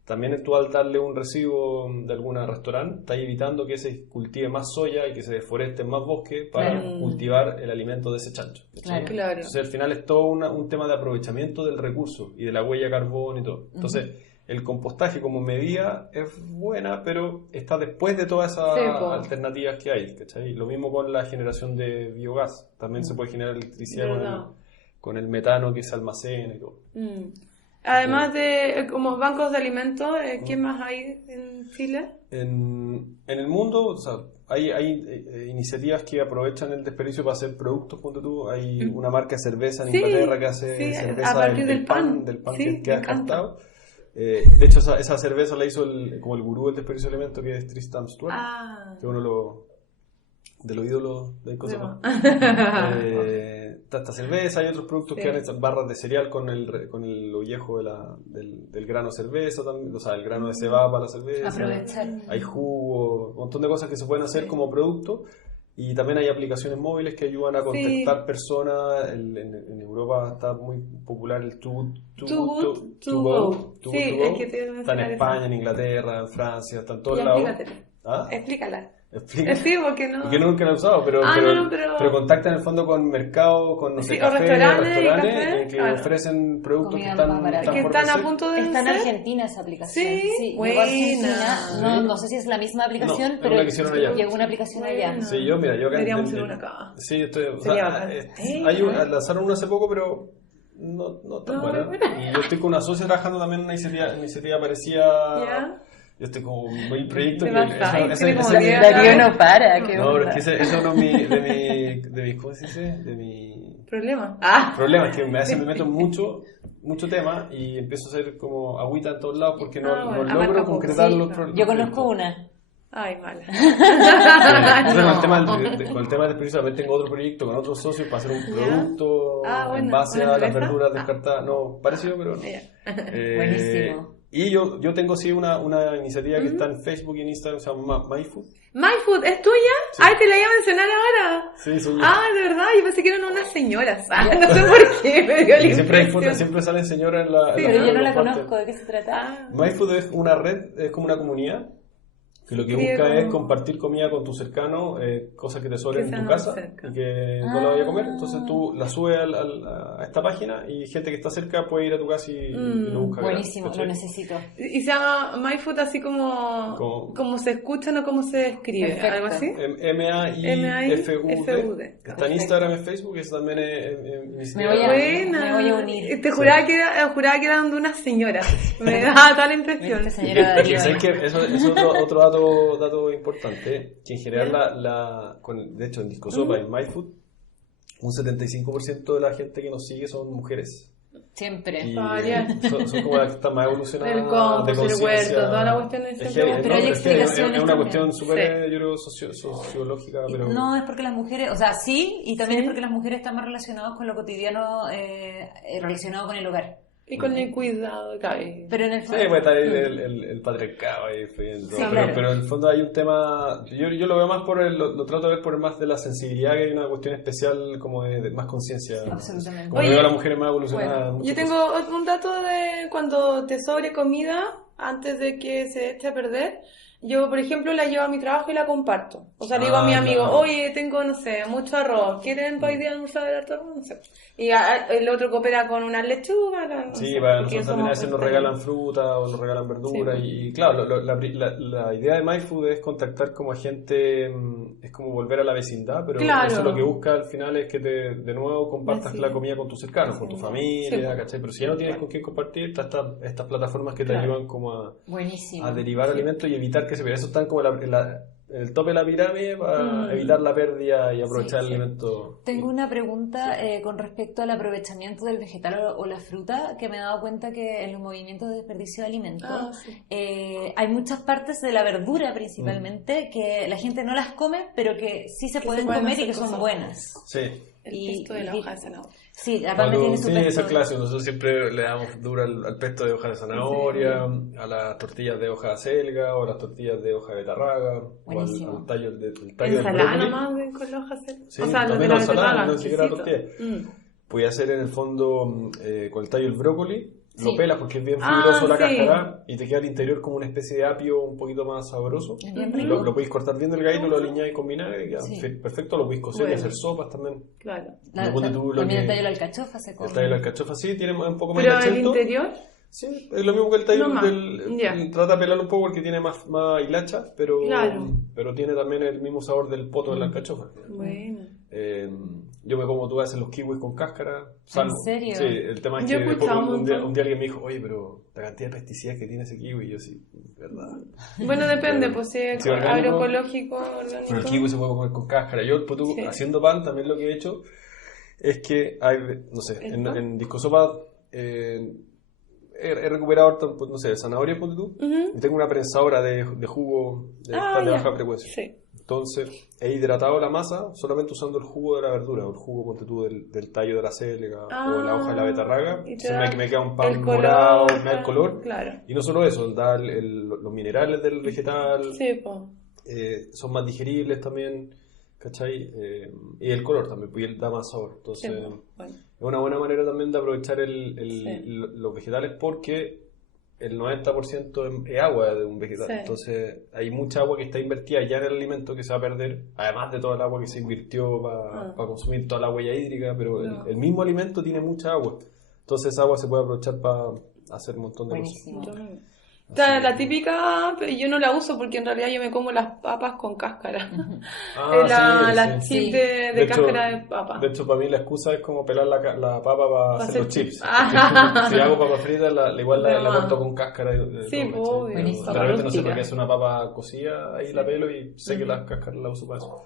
también tú al darle un residuo de algún restaurante, estás evitando que se cultive más soya y que se deforeste más bosque para cultivar el alimento de ese chancho. Claro. Entonces al final es todo un tema de aprovechamiento del recurso y de la huella de carbón y todo. Entonces el compostaje como medida es buena, pero está después de todas esas alternativas que hay, ¿cachai? Lo mismo con la generación de biogás. También se puede generar electricidad con el metano que se almacena y todo. Además de como bancos de alimentos, ¿qué más hay en Chile? En el mundo, o sea, hay iniciativas que aprovechan el desperdicio para hacer productos. Hay una marca de cerveza en Inglaterra que hace cerveza a partir del pan que ha descartado. De hecho, esa cerveza la hizo como el gurú del desperdicio de alimentos, que es Tristan Stuart, que es uno de los ídolos de cosas más. Esta cerveza, hay otros productos que han hecho barras de cereal con el ollejo del grano de cerveza también, o sea, el grano de cebada para la cerveza. Aprovechar. Hay jugo, un montón de cosas que se pueden hacer como producto. Y también hay aplicaciones móviles que ayudan a contactar personas. En Europa está muy popular el Too Go. Está en España, en Inglaterra, en Francia, está en todos lados. Explícala. Sí, porque no. Porque nunca lo he usado, pero contactan en el fondo con mercados, con cafés, restaurantes que ofrecen productos que están a punto de Está en Argentina esa aplicación. Sí, buena. No sé si es la misma aplicación, pero llegó una aplicación allá. Sí, deberíamos hacer una acá. Sí, lanzaron una hace poco, pero no tan buena. Y yo estoy con una socia trabajando también en una iniciativa parecida. Yo estoy como muy proyecto Darío no para. No, pero es que ese es uno de mis ¿cómo se dice? De mi problema. Problemas que me meto mucho tema y empiezo a hacer como agüita en todos lados porque no logro concretar los problemas. Yo conozco una. Ay, mala. Entonces, con el tema del desperdicio también tengo otro proyecto con otros socios para hacer un producto en base a las verduras descartadas. No, parecido, pero no. Buenísimo. Y yo tengo una iniciativa que está en Facebook y en Instagram, se llama MyFood. ¿MyFood es tuya? Sí. Ay, te la iba a mencionar ahora. Sí, soy yo. De verdad, yo pensé que eran unas señoras. No sé por qué, me dio la impresión. Siempre salen señoras en la... pero yo no la conozco, ¿de qué se trata? MyFood es una red, es como una comunidad que lo que busca es compartir comida con tus cercanos, cosas que te sobren en tu casa y que no la vayas a comer. Entonces tú la subes a esta página y gente que está cerca puede ir a tu casa y lo busca. Buenísimo, gratis, lo necesito. Y se llama MyFood así como se escucha, no como se escribe, Perfecto. algo así. MAIFUD. Está en Instagram, en Facebook, y eso también es Me voy a unir. Te juraba que eran de unas señoras. Me da toda la impresión. Señora ¿Sabes qué? Eso es otro dato importante, que en general de hecho en Discosopa, en MyFood, un 75% de la gente que nos sigue son mujeres. Siempre. Y son como las que están más evolucionadas. El compost, el huerto, toda la cuestión pero hay explicaciones es una cuestión también. súper, yo creo, sociológica. Pero... No, es porque las mujeres, o sea, sí, y también es porque las mujeres están más relacionadas con lo cotidiano, relacionado con el hogar. Y con el cuidado, cabe. Pero en el fondo... Sí, puede estar el patriarcado ahí influyendo. Sí, pero en el fondo hay un tema... Yo lo veo más lo trato de ver por más de la sensibilidad, que hay una cuestión especial como de más conciencia. Absolutamente. Como veo a las mujeres más evolucionadas. Bueno, yo tengo un dato de cuando te sobre comida antes de que se eche a perder. Yo, por ejemplo, la llevo a mi trabajo y la comparto. O sea, le digo a mi amigo, claro. Oye, tengo, no sé, mucho arroz. ¿Quieren para hoy día almorzar el arroz? No sé. Y el otro coopera con unas lechugas. No Sí, sé, para porque nosotros también a veces nos regalan fruta o nos regalan verdura. Sí. Y claro, la idea de MyFood es contactar como a gente, es como volver a la vecindad, pero Claro. eso lo que busca al final es que de nuevo compartas Sí. la comida con tus cercanos, con tu familia, Sí. ¿cachai? Pero si ya no tienes con quién compartir, están estas plataformas que te Claro. ayudan como Buenísimo. a derivar alimentos y evitar que se pierda. Eso están como el tope de la pirámide para evitar la pérdida y aprovechar el alimento. Tengo una pregunta con respecto al aprovechamiento del vegetal o la fruta, que me he dado cuenta que en los movimientos de desperdicio de alimentos sí. hay muchas partes de la verdura principalmente que la gente no las come, pero que sí se pueden pueden comer y hacer que son cosas buenas. Sí. El pesto de la hoja de zanahoria. Sí, aparte tiene su Sí, pesto. es el clásico. Nosotros siempre le damos duro al pesto de hoja de zanahoria, a las tortillas de hoja de acelga o a las tortillas de hoja de betarraga, Buenísimo. o al tallo del brócoli. Ensalada nomás con la hoja seca. Sí, O sea, también de la ensalada, beterraga, no siquiera exquisito. tortilla. Puede hacer en el fondo con el tallo del brócoli, Sí. lo pelas porque es bien fibroso la sí. cáscara y te queda al interior como una especie de apio un poquito más sabroso. Es bien Y rico. lo podéis cortar bien delgadito, lo aliñáis con vinagre y queda Sí. perfecto. Lo podéis cocer y Bueno. hacer sopas también. Claro. También el tallo de la alcachofa se El come. tallo de la alcachofa sí, tiene un poco más Pero de el acento. interior, Sí, es lo mismo que el tallo No más. Ya. trata de pelarlo un poco porque tiene más hilacha, pero Claro. tiene también el mismo sabor del poto de la alcachofa. bueno. Yo me como tú haces los kiwis con cáscara. Salvo. serio? Sí, el tema es Yo que he después escuchado un día un alguien me dijo, oye, pero la cantidad de pesticidas que tiene ese kiwi, y yo sí, verdad. Bueno, depende, pues si es Sí, orgánico. agroecológico, orgánico. Pero el kiwi se puede comer con cáscara. Yo, pues, tú, Sí. haciendo pan, también lo que he hecho es que hay, no sé, ¿El pan? en Discosopa he recuperado harto, pues, no sé, zanahoria, ponte tú, y tengo una prensadora de jugo de pan de ya. baja frecuencia. Sí. Entonces, he hidratado la masa solamente usando el jugo de la verdura, o el jugo, ponte tú, del tallo de la selga, o de la hoja de la betarraga. Y te Entonces da me queda un el pan color, morado, me da el color. Claro. Y no solo eso, da los minerales del vegetal, Sí, pues. son más digeribles también, ¿cachai? Y el color también, pues, y da más sabor. Sí, Entonces, bueno. es una buena manera también de aprovechar Sí. los vegetales porque el 90% es agua de un vegetal. Sí. Entonces, hay mucha agua que está invertida ya en el alimento que se va a perder, además de toda el agua que se invirtió para consumir toda la huella hídrica, pero No. el mismo alimento tiene mucha agua. Entonces, esa agua se puede aprovechar para hacer un montón de Buenísimo. Está la típica, pero yo no la uso porque en realidad yo me como las papas con cáscara. cosas. Ah, Las sí, sí. chips de De hecho, cáscara de papa. De hecho, para mí la excusa es como pelar la papa para hacer los chips. Ah. Si hago papa frita, igual la No. corto con cáscara. Sí, todo, pues, ¿cachai? obvio. Buenísimo. De repente no sé Rústica. por qué hace una papa cocida, ahí la pelo y sé que las cáscaras las uso para eso.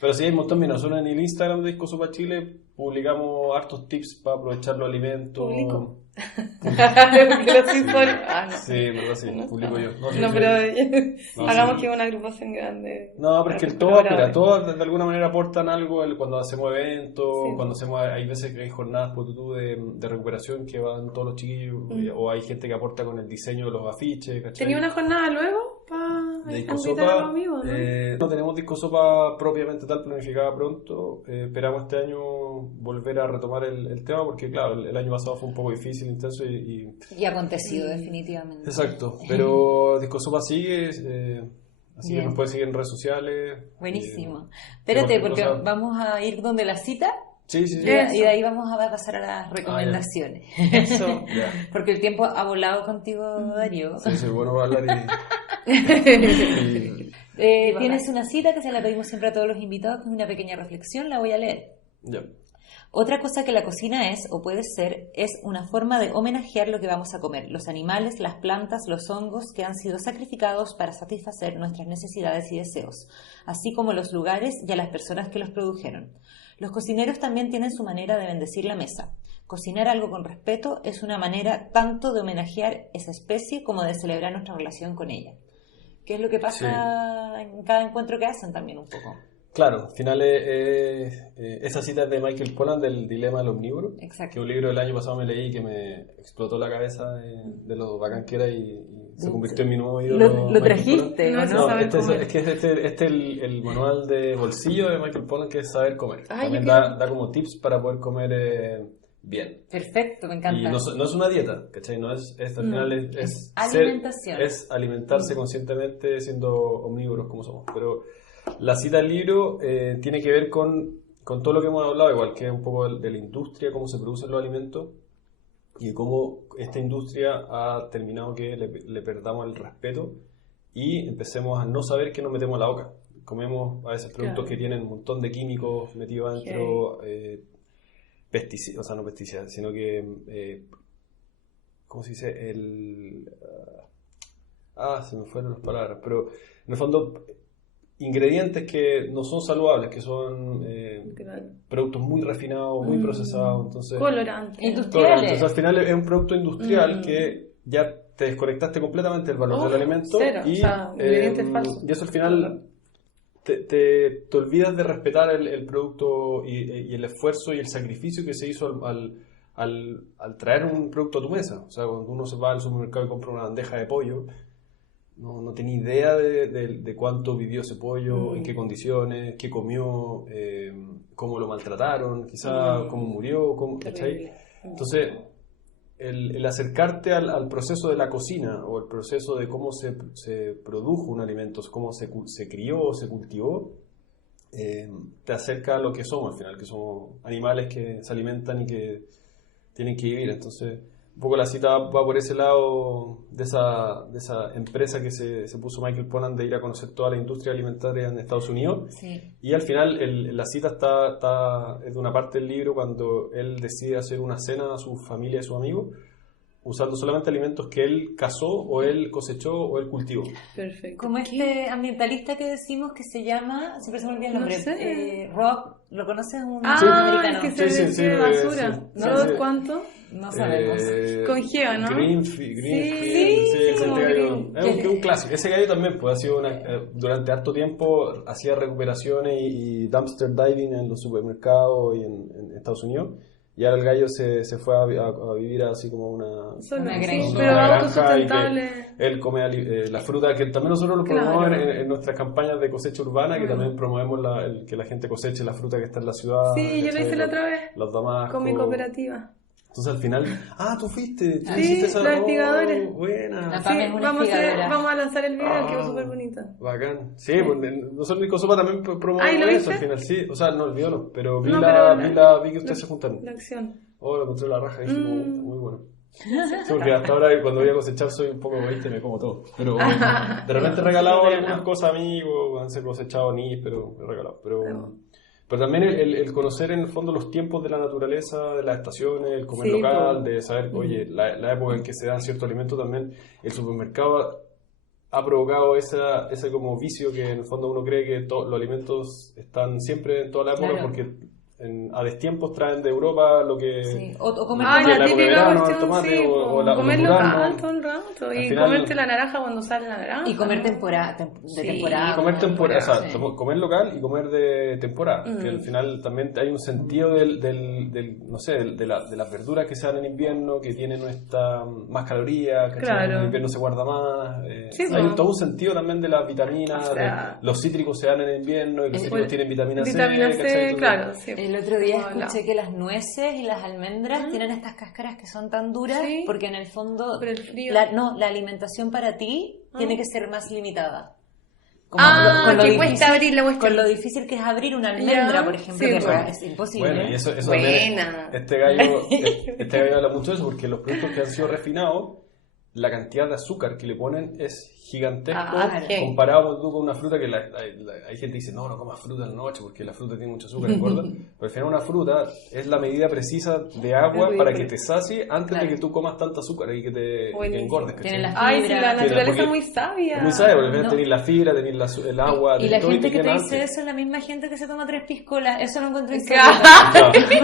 Pero sí, hay un montón. Mira, nosotros en el Instagram de Discosopa Chile publicamos hartos tips para aprovechar los alimentos. ¿Publico? Porque los historias. No. Sí, verdad, sí, publico yo. No, sí, pero No, hagamos sí. que una agrupación grande. No, pero es que todos de alguna manera aportan algo cuando hacemos eventos, Sí. cuando hay veces que hay jornadas por YouTube de recuperación que van todos los chiquillos, o hay gente que aporta con el diseño de los afiches, ¿cachai? ¿Tenía una jornada luego para De invitar a Discosopa, los amigos? ¿No? no tenemos Discosopa propiamente tal planificada pronto. Esperamos este año volver a retomar el tema porque, claro, el año pasado fue un poco difícil, intenso y Y acontecido, definitivamente. exacto, pero Discosopa sigue. Así Bien. que nos pueden seguir en redes sociales. Buenísimo. Y Espérate, cualquier porque cosa- vamos a ir donde la cita Sí, sí, y sí. de ahí vamos a pasar a las recomendaciones. Eso. Ya. Porque el tiempo ha volado contigo, Darío. Sí, soy bueno para hablar y Tienes una cita que se la pedimos siempre a todos los invitados, que es una pequeña reflexión, la voy a leer. ya. Otra cosa que la cocina es, o puede ser, es una forma de homenajear lo que vamos a comer, los animales, las plantas, los hongos que han sido sacrificados para satisfacer nuestras necesidades y deseos, así como los lugares y a las personas que los produjeron. Los cocineros también tienen su manera de bendecir la mesa. Cocinar algo con respeto es una manera tanto de homenajear esa especie como de celebrar nuestra relación con ella. ¿Qué es lo que pasa en cada encuentro que hacen también un poco? Claro, al final esa cita es de Michael Pollan del Dilema del Omnívoro, Exacto. que es un libro del año pasado me leí que me explotó la cabeza de lo bacán que era y se convirtió en mi nuevo ídolo. Lo Michael trajiste, Pollan. ¿o No, no? saber comer. Es que este es el manual de bolsillo de Michael Pollan, que es saber comer. Ay, También yo quiero- da como tips para poder comer bien. Perfecto, me encanta. Y no es una dieta, ¿cachai? No es, al final es alimentación. es alimentarse conscientemente siendo omnívoros como somos. Pero la cita del libro tiene que ver con todo lo que hemos hablado, igual que un poco de la industria, cómo se producen los alimentos y cómo esta industria ha terminado que le perdamos el respeto y empecemos a no saber qué nos metemos a la boca. Comemos a veces productos que tienen un montón de químicos metidos adentro, pesticidas, o sea, no pesticidas, sino que, ¿cómo se dice? Se me fueron las palabras, pero en el fondo ingredientes que no son saludables, que son productos muy refinados, muy procesados, entonces Colorante. Industriales. entonces al final es un producto industrial que ya te desconectaste completamente del valor del alimento cero, y, o sea, ingredientes falsos. y eso al final te olvidas de respetar el producto y el esfuerzo y el sacrificio que se hizo al traer un producto a tu mesa. O sea, cuando uno se va al supermercado y compra una bandeja de pollo, no tenía idea de cuánto vivió ese pollo, en qué condiciones, qué comió, cómo lo maltrataron, quizá cómo murió, ¿cachai? Entonces, el acercarte al proceso de la cocina o el proceso de cómo se produjo un alimento, cómo se crió o se cultivó, te acerca a lo que somos al final, que somos animales que se alimentan y que tienen que vivir. Entonces, un poco la cita va por ese lado de esa empresa que se puso Michael Pollan de ir a conocer toda la industria alimentaria en Estados Unidos. Sí. Y al final la cita es de una parte del libro cuando él decide hacer una cena a su familia y a sus amigos usando solamente alimentos que él cazó o él cosechó o él cultivó. Perfecto. Como este ambientalista que decimos que se llama, siempre se me olvida el No nombre, sé. Rob, ¿lo conoces? Un Ah, americano. el que se Sí, decide sí, basura. sí, ¿No? sí. ¿Cuánto? No sabemos. Con Geo, ¿no? Greenfield, sí, ese como gallo. Green. Es un clásico. Ese gallo también pues, ha sido durante harto tiempo hacía recuperaciones y dumpster diving en los supermercados y en Estados Unidos. Y ahora el gallo se fue a vivir así como una Solo, Una sí, granja. pero granja autosustentable. y que él come la fruta que también nosotros lo Claro. promovemos en nuestras campañas de cosecha urbana, que también promovemos que la gente coseche la fruta que está en la ciudad. Sí, yo lo ¿cachai? hice la otra vez Los damascos. con mi cooperativa. Entonces al final, tú fuiste, tú Sí, hiciste esa... los espigadores. Buena. La Sí, Pame es una vamos espigadora. a lanzar el video, quedó súper bonito. Bacán. Sí, pues nosotros en Nicosopa también promovemos ¿lo eso viste? al final, sí. O sea, no el video no, pero vi No, pero vi que ustedes se juntaron. La acción. Lo encontré en la raja y dije, muy bueno. Sí, porque hasta ahora cuando voy a cosechar soy un poco egoísta y me como todo. Pero de repente he regalado algunas cosas a amigos, han sido cosechado anís, pero he regalado. Pero también el conocer en el fondo los tiempos de la naturaleza, de las estaciones, el comer Sí, local, de saber, oye, la época en que se dan ciertos alimentos también, el supermercado ha provocado ese como vicio que en el fondo uno cree que los alimentos están siempre en toda la época Claro. porque a destiempos traen de Europa lo que... Sí. O comer Ay, la la época de típica verano, el cuestión, tomate sí, o los comer duraznos. local todo el rato. Al Y final- comerte la naranja cuando sale la naranja. y comer temporada, de Sí, temporada. Comer temporada, Sí. exacto, comer local y comer de temporada, que al final también hay un sentido no sé, de las verduras que se dan en invierno, que tienen más calorías, ¿cachai? Claro. En invierno se guarda más, Sí, hay pues. todo un sentido también de las vitaminas, O sea, los cítricos se dan en invierno y los cítricos tienen vitamina C, Vitamina C, ¿cachai? Entonces, claro, sí. El otro día Como hablamos. escuché que las nueces y las almendras tienen estas cáscaras que son tan duras Sí. porque en el fondo Por el frío. la alimentación para ti tiene que ser más limitada. Como que cuesta abrir la con lo difícil que es abrir una almendra, por ejemplo, sí, que es imposible. Bueno, y eso Buena. este gallo habla mucho de eso, porque los productos que han sido refinados, la cantidad de azúcar que le ponen es gigantesco comparado con una fruta que hay gente que dice, no comas fruta en la noche porque la fruta tiene mucho azúcar, ¿recuerdas? Pero al final una fruta es la medida precisa de agua para que te sacie antes de que tú comas tanta azúcar y que te engordes. Tiene la Ay, sí, la naturaleza es muy sabia. Es muy sabia, porque al final tenéis la fibra, tenéis el agua. Y la todo, gente que te antes. dice eso es la misma gente que se toma 3 piscolas. Eso lo encontré en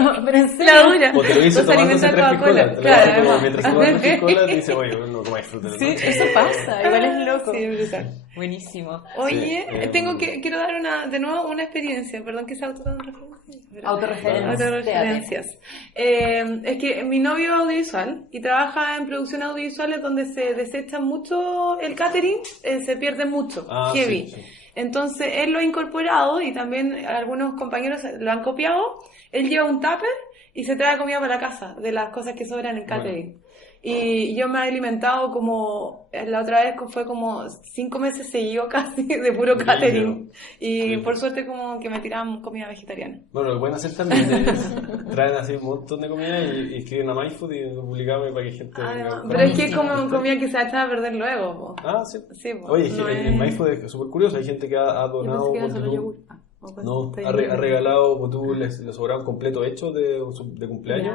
No, pero en serio. la dura. O te lo dice No se tomándose alimenta 3 Coca-Cola. piscolas. Claro, Mientras tomas 3 piscolas te dice, oye, no comáis fruta en la Sí, noche. eso pasa. Igual es loco. Sí, brutal. Buenísimo. Oye, quiero dar de nuevo una experiencia, perdón que sea autorreferencias. Es que mi novio es audiovisual y trabaja en producción audiovisuales donde se desecha mucho el catering, se pierde mucho, heavy. Sí. Entonces él lo ha incorporado y también algunos compañeros lo han copiado. Él lleva un tupper y se trae comida para la casa de las cosas que sobran en catering. Bueno. Y yo me he alimentado la otra vez fue como 5 meses seguidos casi de puro catering. Y por suerte como que me tiraban comida vegetariana. Bueno, lo que pueden hacer también es traen así un montón de comida y escriben a MyFood y lo publicamos para que gente venga. Pero es que es como comida que se ha echado a perder luego. Sí. Sí, oye, el MyFood es súper curioso, hay gente que ha donado... ha regalado, tú les sobraron completos hechos de cumpleaños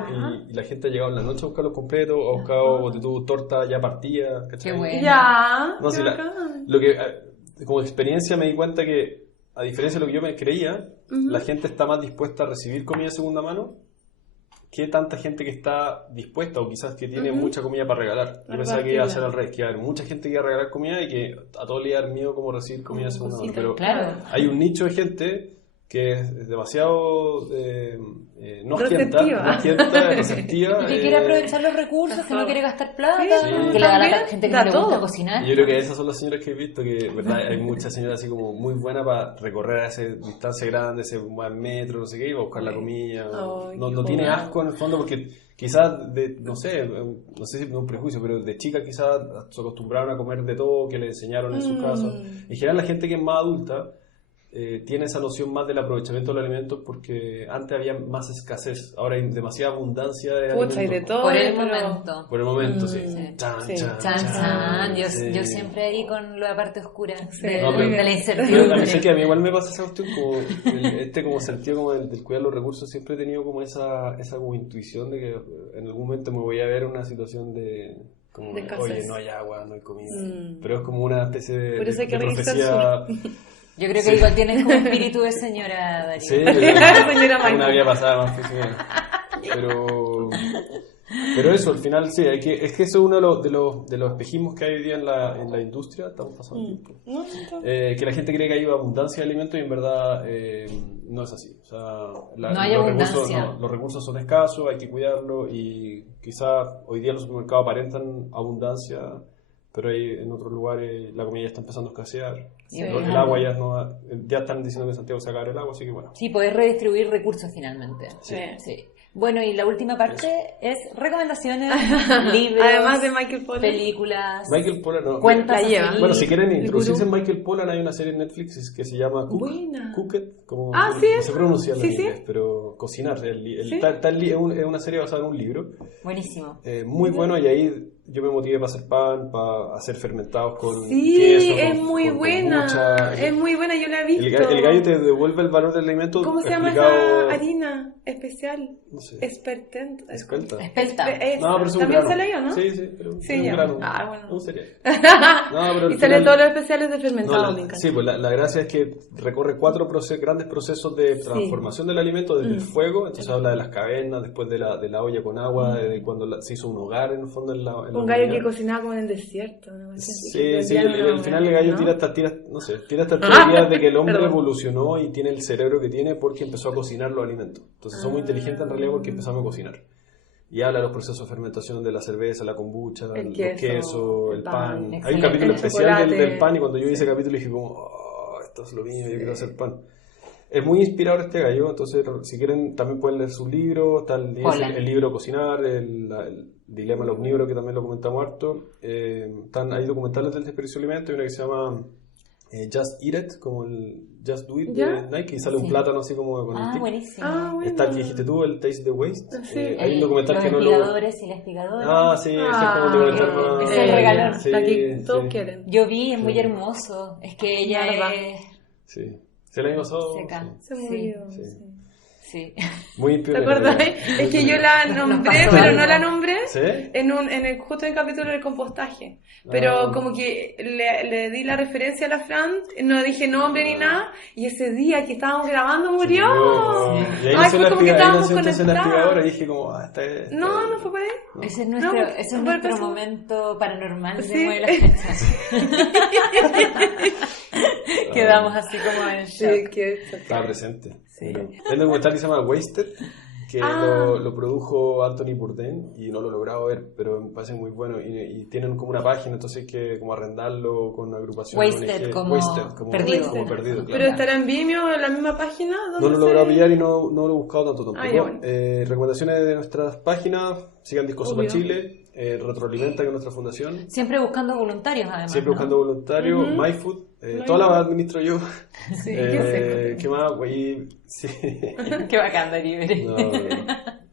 y la gente ha llegado en la noche a buscar los completos, ha buscado torta ya partida, ¿cachai? Qué bueno. Lo que como experiencia me di cuenta que a diferencia de lo que yo me creía, la gente está más dispuesta a recibir comida de segunda mano que tanta gente que está dispuesta o quizás que tiene mucha comida para regalar. Yo pensaba que iba a ser al revés, que iba a haber mucha gente que iba a regalar comida y que a todos le iba a dar miedo como recibir comida de segunda mano. Pero hay un nicho de gente que es demasiado no receptiva, y que quiere aprovechar los recursos, que no quiere gastar plata, que le da la gente que no le gusta cocinar. Y yo creo que esas son las señoras que he visto, que verdad hay muchas señoras así como muy buenas para recorrer a esa distancia grande, ese metro, no sé qué, y va a buscar la comida. No tiene asco en el fondo porque quizás, no sé si es un prejuicio, pero de chica quizás se acostumbraron a comer de todo, que le enseñaron en su casa. En general la gente que es más adulta tiene esa noción más del aprovechamiento de los alimentos porque antes había más escasez, ahora hay demasiada abundancia de alimentos. Hay de todo. Por el momento, sí. Chan. Yo siempre ahí con la parte oscura de la incertidumbre. Sé que a mí igual me pasa esa cuestión como sentido como del cuidar los recursos, siempre he tenido como esa como intuición de que en algún momento me voy a ver en una situación de oye, no hay agua, no hay comida, pero es como una especie de profecía. Yo creo que igual tienes como espíritu de señora, Darío. Sí, una vida pasada más física. Pero eso, al final, sí, es que eso es uno de los espejismos que hay hoy día en la industria, estamos pasando tiempo. Que la gente cree que hay abundancia de alimentos y en verdad no es así. O sea, no hay abundancia. Los recursos son escasos, hay que cuidarlos y quizás hoy día los supermercados aparentan abundancia, pero en otros lugares la comida ya está empezando a escasear. El agua ya están diciendo que en Santiago se va a acabar el agua, así que bueno. Sí, podés redistribuir recursos finalmente. Sí. Bueno, y la última parte es recomendaciones, libros, además de Michael Pollan, películas, Michael Pollan, no. cuentas. Bueno, si quieren introducirse en Michael Pollan, hay una serie en Netflix que se llama Cooked, como no se pronuncia en inglés, pero cocinar. Es una serie basada en un libro. Buenísimo. Muy bueno, y ahí yo me motivé para hacer pan, para hacer fermentados con queso. Es muy buena, yo la he visto. El gallo te devuelve el valor del alimento. ¿Cómo se llama esa harina especial? No sé. Espelta. No, pero es un ¿también grano. sale yo, no? Sí, pero es un grano. Bueno. Un cereal. Y salen todos los especiales de fermentado. Sí, pues la gracia es que recorre 4 grandes procesos de transformación del alimento desde el fuego. Entonces habla de las cavernas, después de la olla con agua, de cuando se hizo un hogar en el fondo en la un gallo que cocinaba como en el desierto. Sí, al final el gallo tira estas teorías de que el hombre evolucionó y tiene el cerebro que tiene porque empezó a cocinar los alimentos. Entonces somos inteligentes en realidad porque empezamos a cocinar. Y habla de los procesos de fermentación de la cerveza, la kombucha, el queso, el pan. Hay un capítulo especial del pan y cuando yo vi ese capítulo dije como, esto es lo mío, yo quiero hacer pan. Es muy inspirador este gallo, entonces si quieren también pueden leer sus libros, está el libro Cocinar, el Dilema del Omnívoro, que también lo comentamos harto. Hay documentales del desperdicio de alimentos, hay una que se llama Just Eat It, como el Just Do It ¿Ya? de Nike, y sale un plátano así como con el tic. Buenísimo. Bueno. Está el que dijiste tú, el Taste the Waste. Sí. Hay un documental Los que no lo... espigadores y la espigadora. Sí, ese es como un documental más... ese es el regalón. Sí, La que todos sí. quieren. Yo vi, es muy Sí. hermoso. Es que ella Verdad. es... Sí. ¿Se el año pasado? Seca. Sí. Se Sí. murió. Sí. Sí. Sí. Muy ¿Te pionera. acuerdas? Es que yo la nombré, pasó pero algo. no la nombré ¿Sí? justo en el capítulo del compostaje. Pero como que le di la referencia a la Fran, no dije nombre ni nada, y ese día que estábamos grabando murió. Y ahí Ay, nació fue la como que ahí estábamos nació entonces la conectadas. aspiradora y dije como, No fue para él. Ese es No, nuestro, ese es no, nuestro pero- momento paranormal de Sí. Mueve las Fechas. Quedamos así como en shock. estaba presente. Sí. Pero hay un documental que se llama Wasted, que Ah. lo produjo Anthony Bourdain y no lo he logrado ver, pero me parece muy bueno. Y tienen como una página, entonces hay que como arrendarlo con una agrupación. Wasted, ONG. como perdido. Como perdido, claro. Pero estará en Vimeo, en la misma página. No donde lo he logrado se- pillar y no lo he buscado tanto tampoco. Ah, ya, bueno. Recomendaciones de nuestras páginas, sigan Discoso Obvio. para Chile, Retroalimenta, que es nuestra fundación. Siempre buscando voluntarios, además. Siempre ¿no? buscando voluntarios, Ujú. MyFood, My todas las Food. administro yo. Sí, yo sé. ¿Qué más? Güey, sí. Qué bacán, Darío. No,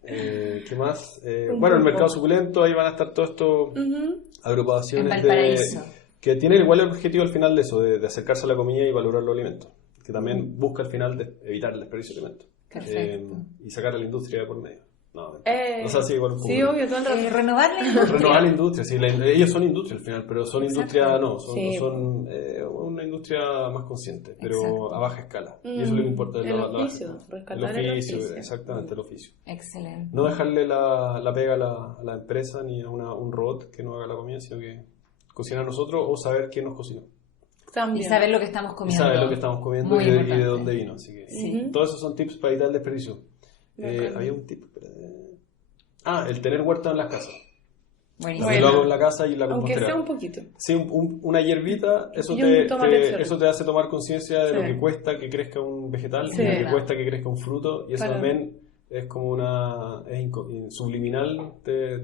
¿qué más? Un Bueno, el grupo. mercado suculento, ahí van a estar todas estas Ujú. agrupaciones En Valparaíso. que tienen igual el objetivo al final de eso, de acercarse a la comida y valorar los alimentos, que también busca al final de evitar el desperdicio de alimentos. Perfecto. Y sacar a la industria de por medio. No sé si igual un poco. Sí, obvio, todo el rato. Renovar la industria. Renovar la industria, sí, ellos son industria al final, pero son Exacto. industria, no, son, Sí. son una industria más consciente, pero Exacto. a baja escala. Y eso es lo que importa. El oficio, rescatar el oficio. Exactamente, el oficio. Excelente. No dejarle la pega a la empresa ni a un robot que no haga la comida, sino que cocinar nosotros o saber quién nos cocinó. Y También. saber lo que estamos Y comiendo. saber lo que estamos comiendo Muy y de importante. dónde vino. Así que Sí. todos esos son tips para evitar el desperdicio. Bacán. Había un tip. El tener huerta en las casas. Buenísimo. Yo lo hago en la casa y en la Aunque compostera. sea un poquito. Sí, una hierbita, eso Y un tomate cherry. eso te hace tomar conciencia de lo Sí. que cuesta que crezca un vegetal, Sí. y lo que Verdad. cuesta que crezca un fruto, y eso Para- también es como subliminal, te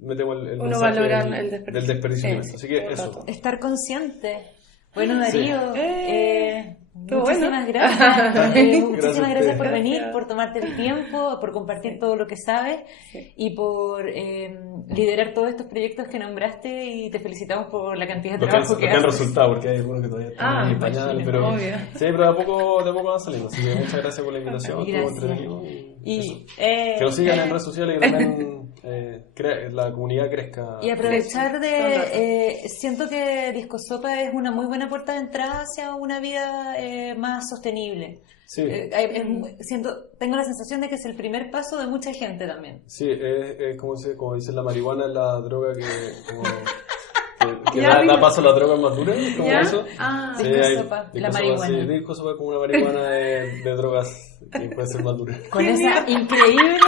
metemos el Uno mensaje valora el desperdicio. del desperdicio. Sí, alimento. Así que todo el eso. rato. Estar consciente. Bueno, Darío, Qué muchísimas bueno. gracias. Muchísimas Gracias a gracias por ustedes. venir, Gracias. por tomarte el tiempo, por compartir todo lo que sabes Sí. y por liderar todos estos proyectos que nombraste, y te felicitamos por la cantidad de Lo que han, trabajo lo que que han haces. resultado, porque hay algunos que todavía están en pañal, imagínate, pero obvio. sí, pero de a poco van saliendo. Así que muchas gracias por la invitación, estuvo Gracias. entretenido. Y, Eso. Que nos sigan en redes sociales y que también la comunidad crezca. Y aprovechar Todo el de... siento que Discosopa es una muy buena puerta de entrada hacia una vida más sostenible. Sí. Tengo la sensación de que es el primer paso de mucha gente también. Sí, es como dicen, la marihuana es la droga que Ya, da paso a la droga más dura, como ¿Ya? eso. Ah, Sí, Discosopa, la marihuana. Sí, Discosopa es como una marihuana de drogas que puede ser más dura. Con esa increíble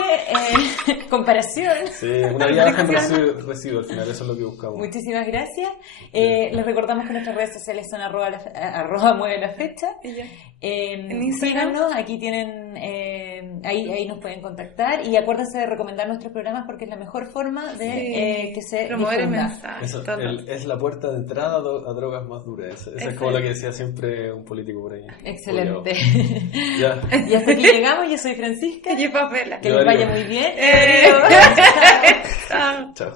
comparación. Sí, una vida baja en residuo al final, eso es lo que buscamos. Muchísimas gracias. Les recordamos que nuestras redes sociales son arroba mueve la fecha. y ya. En Instagram. Síganos, aquí tienen, ahí nos pueden contactar, y acuérdense de recomendar nuestros programas porque es la mejor forma de que se promover el difunda. mensaje. Eso, todo el rato. es la puerta de entrada a drogas más duras. Esa es como la que decía siempre un político por ahí. Excelente. Ya. Y hasta aquí llegamos. Yo soy Francisca. Y Pamela. Que les vaya muy bien. Chao. Chao.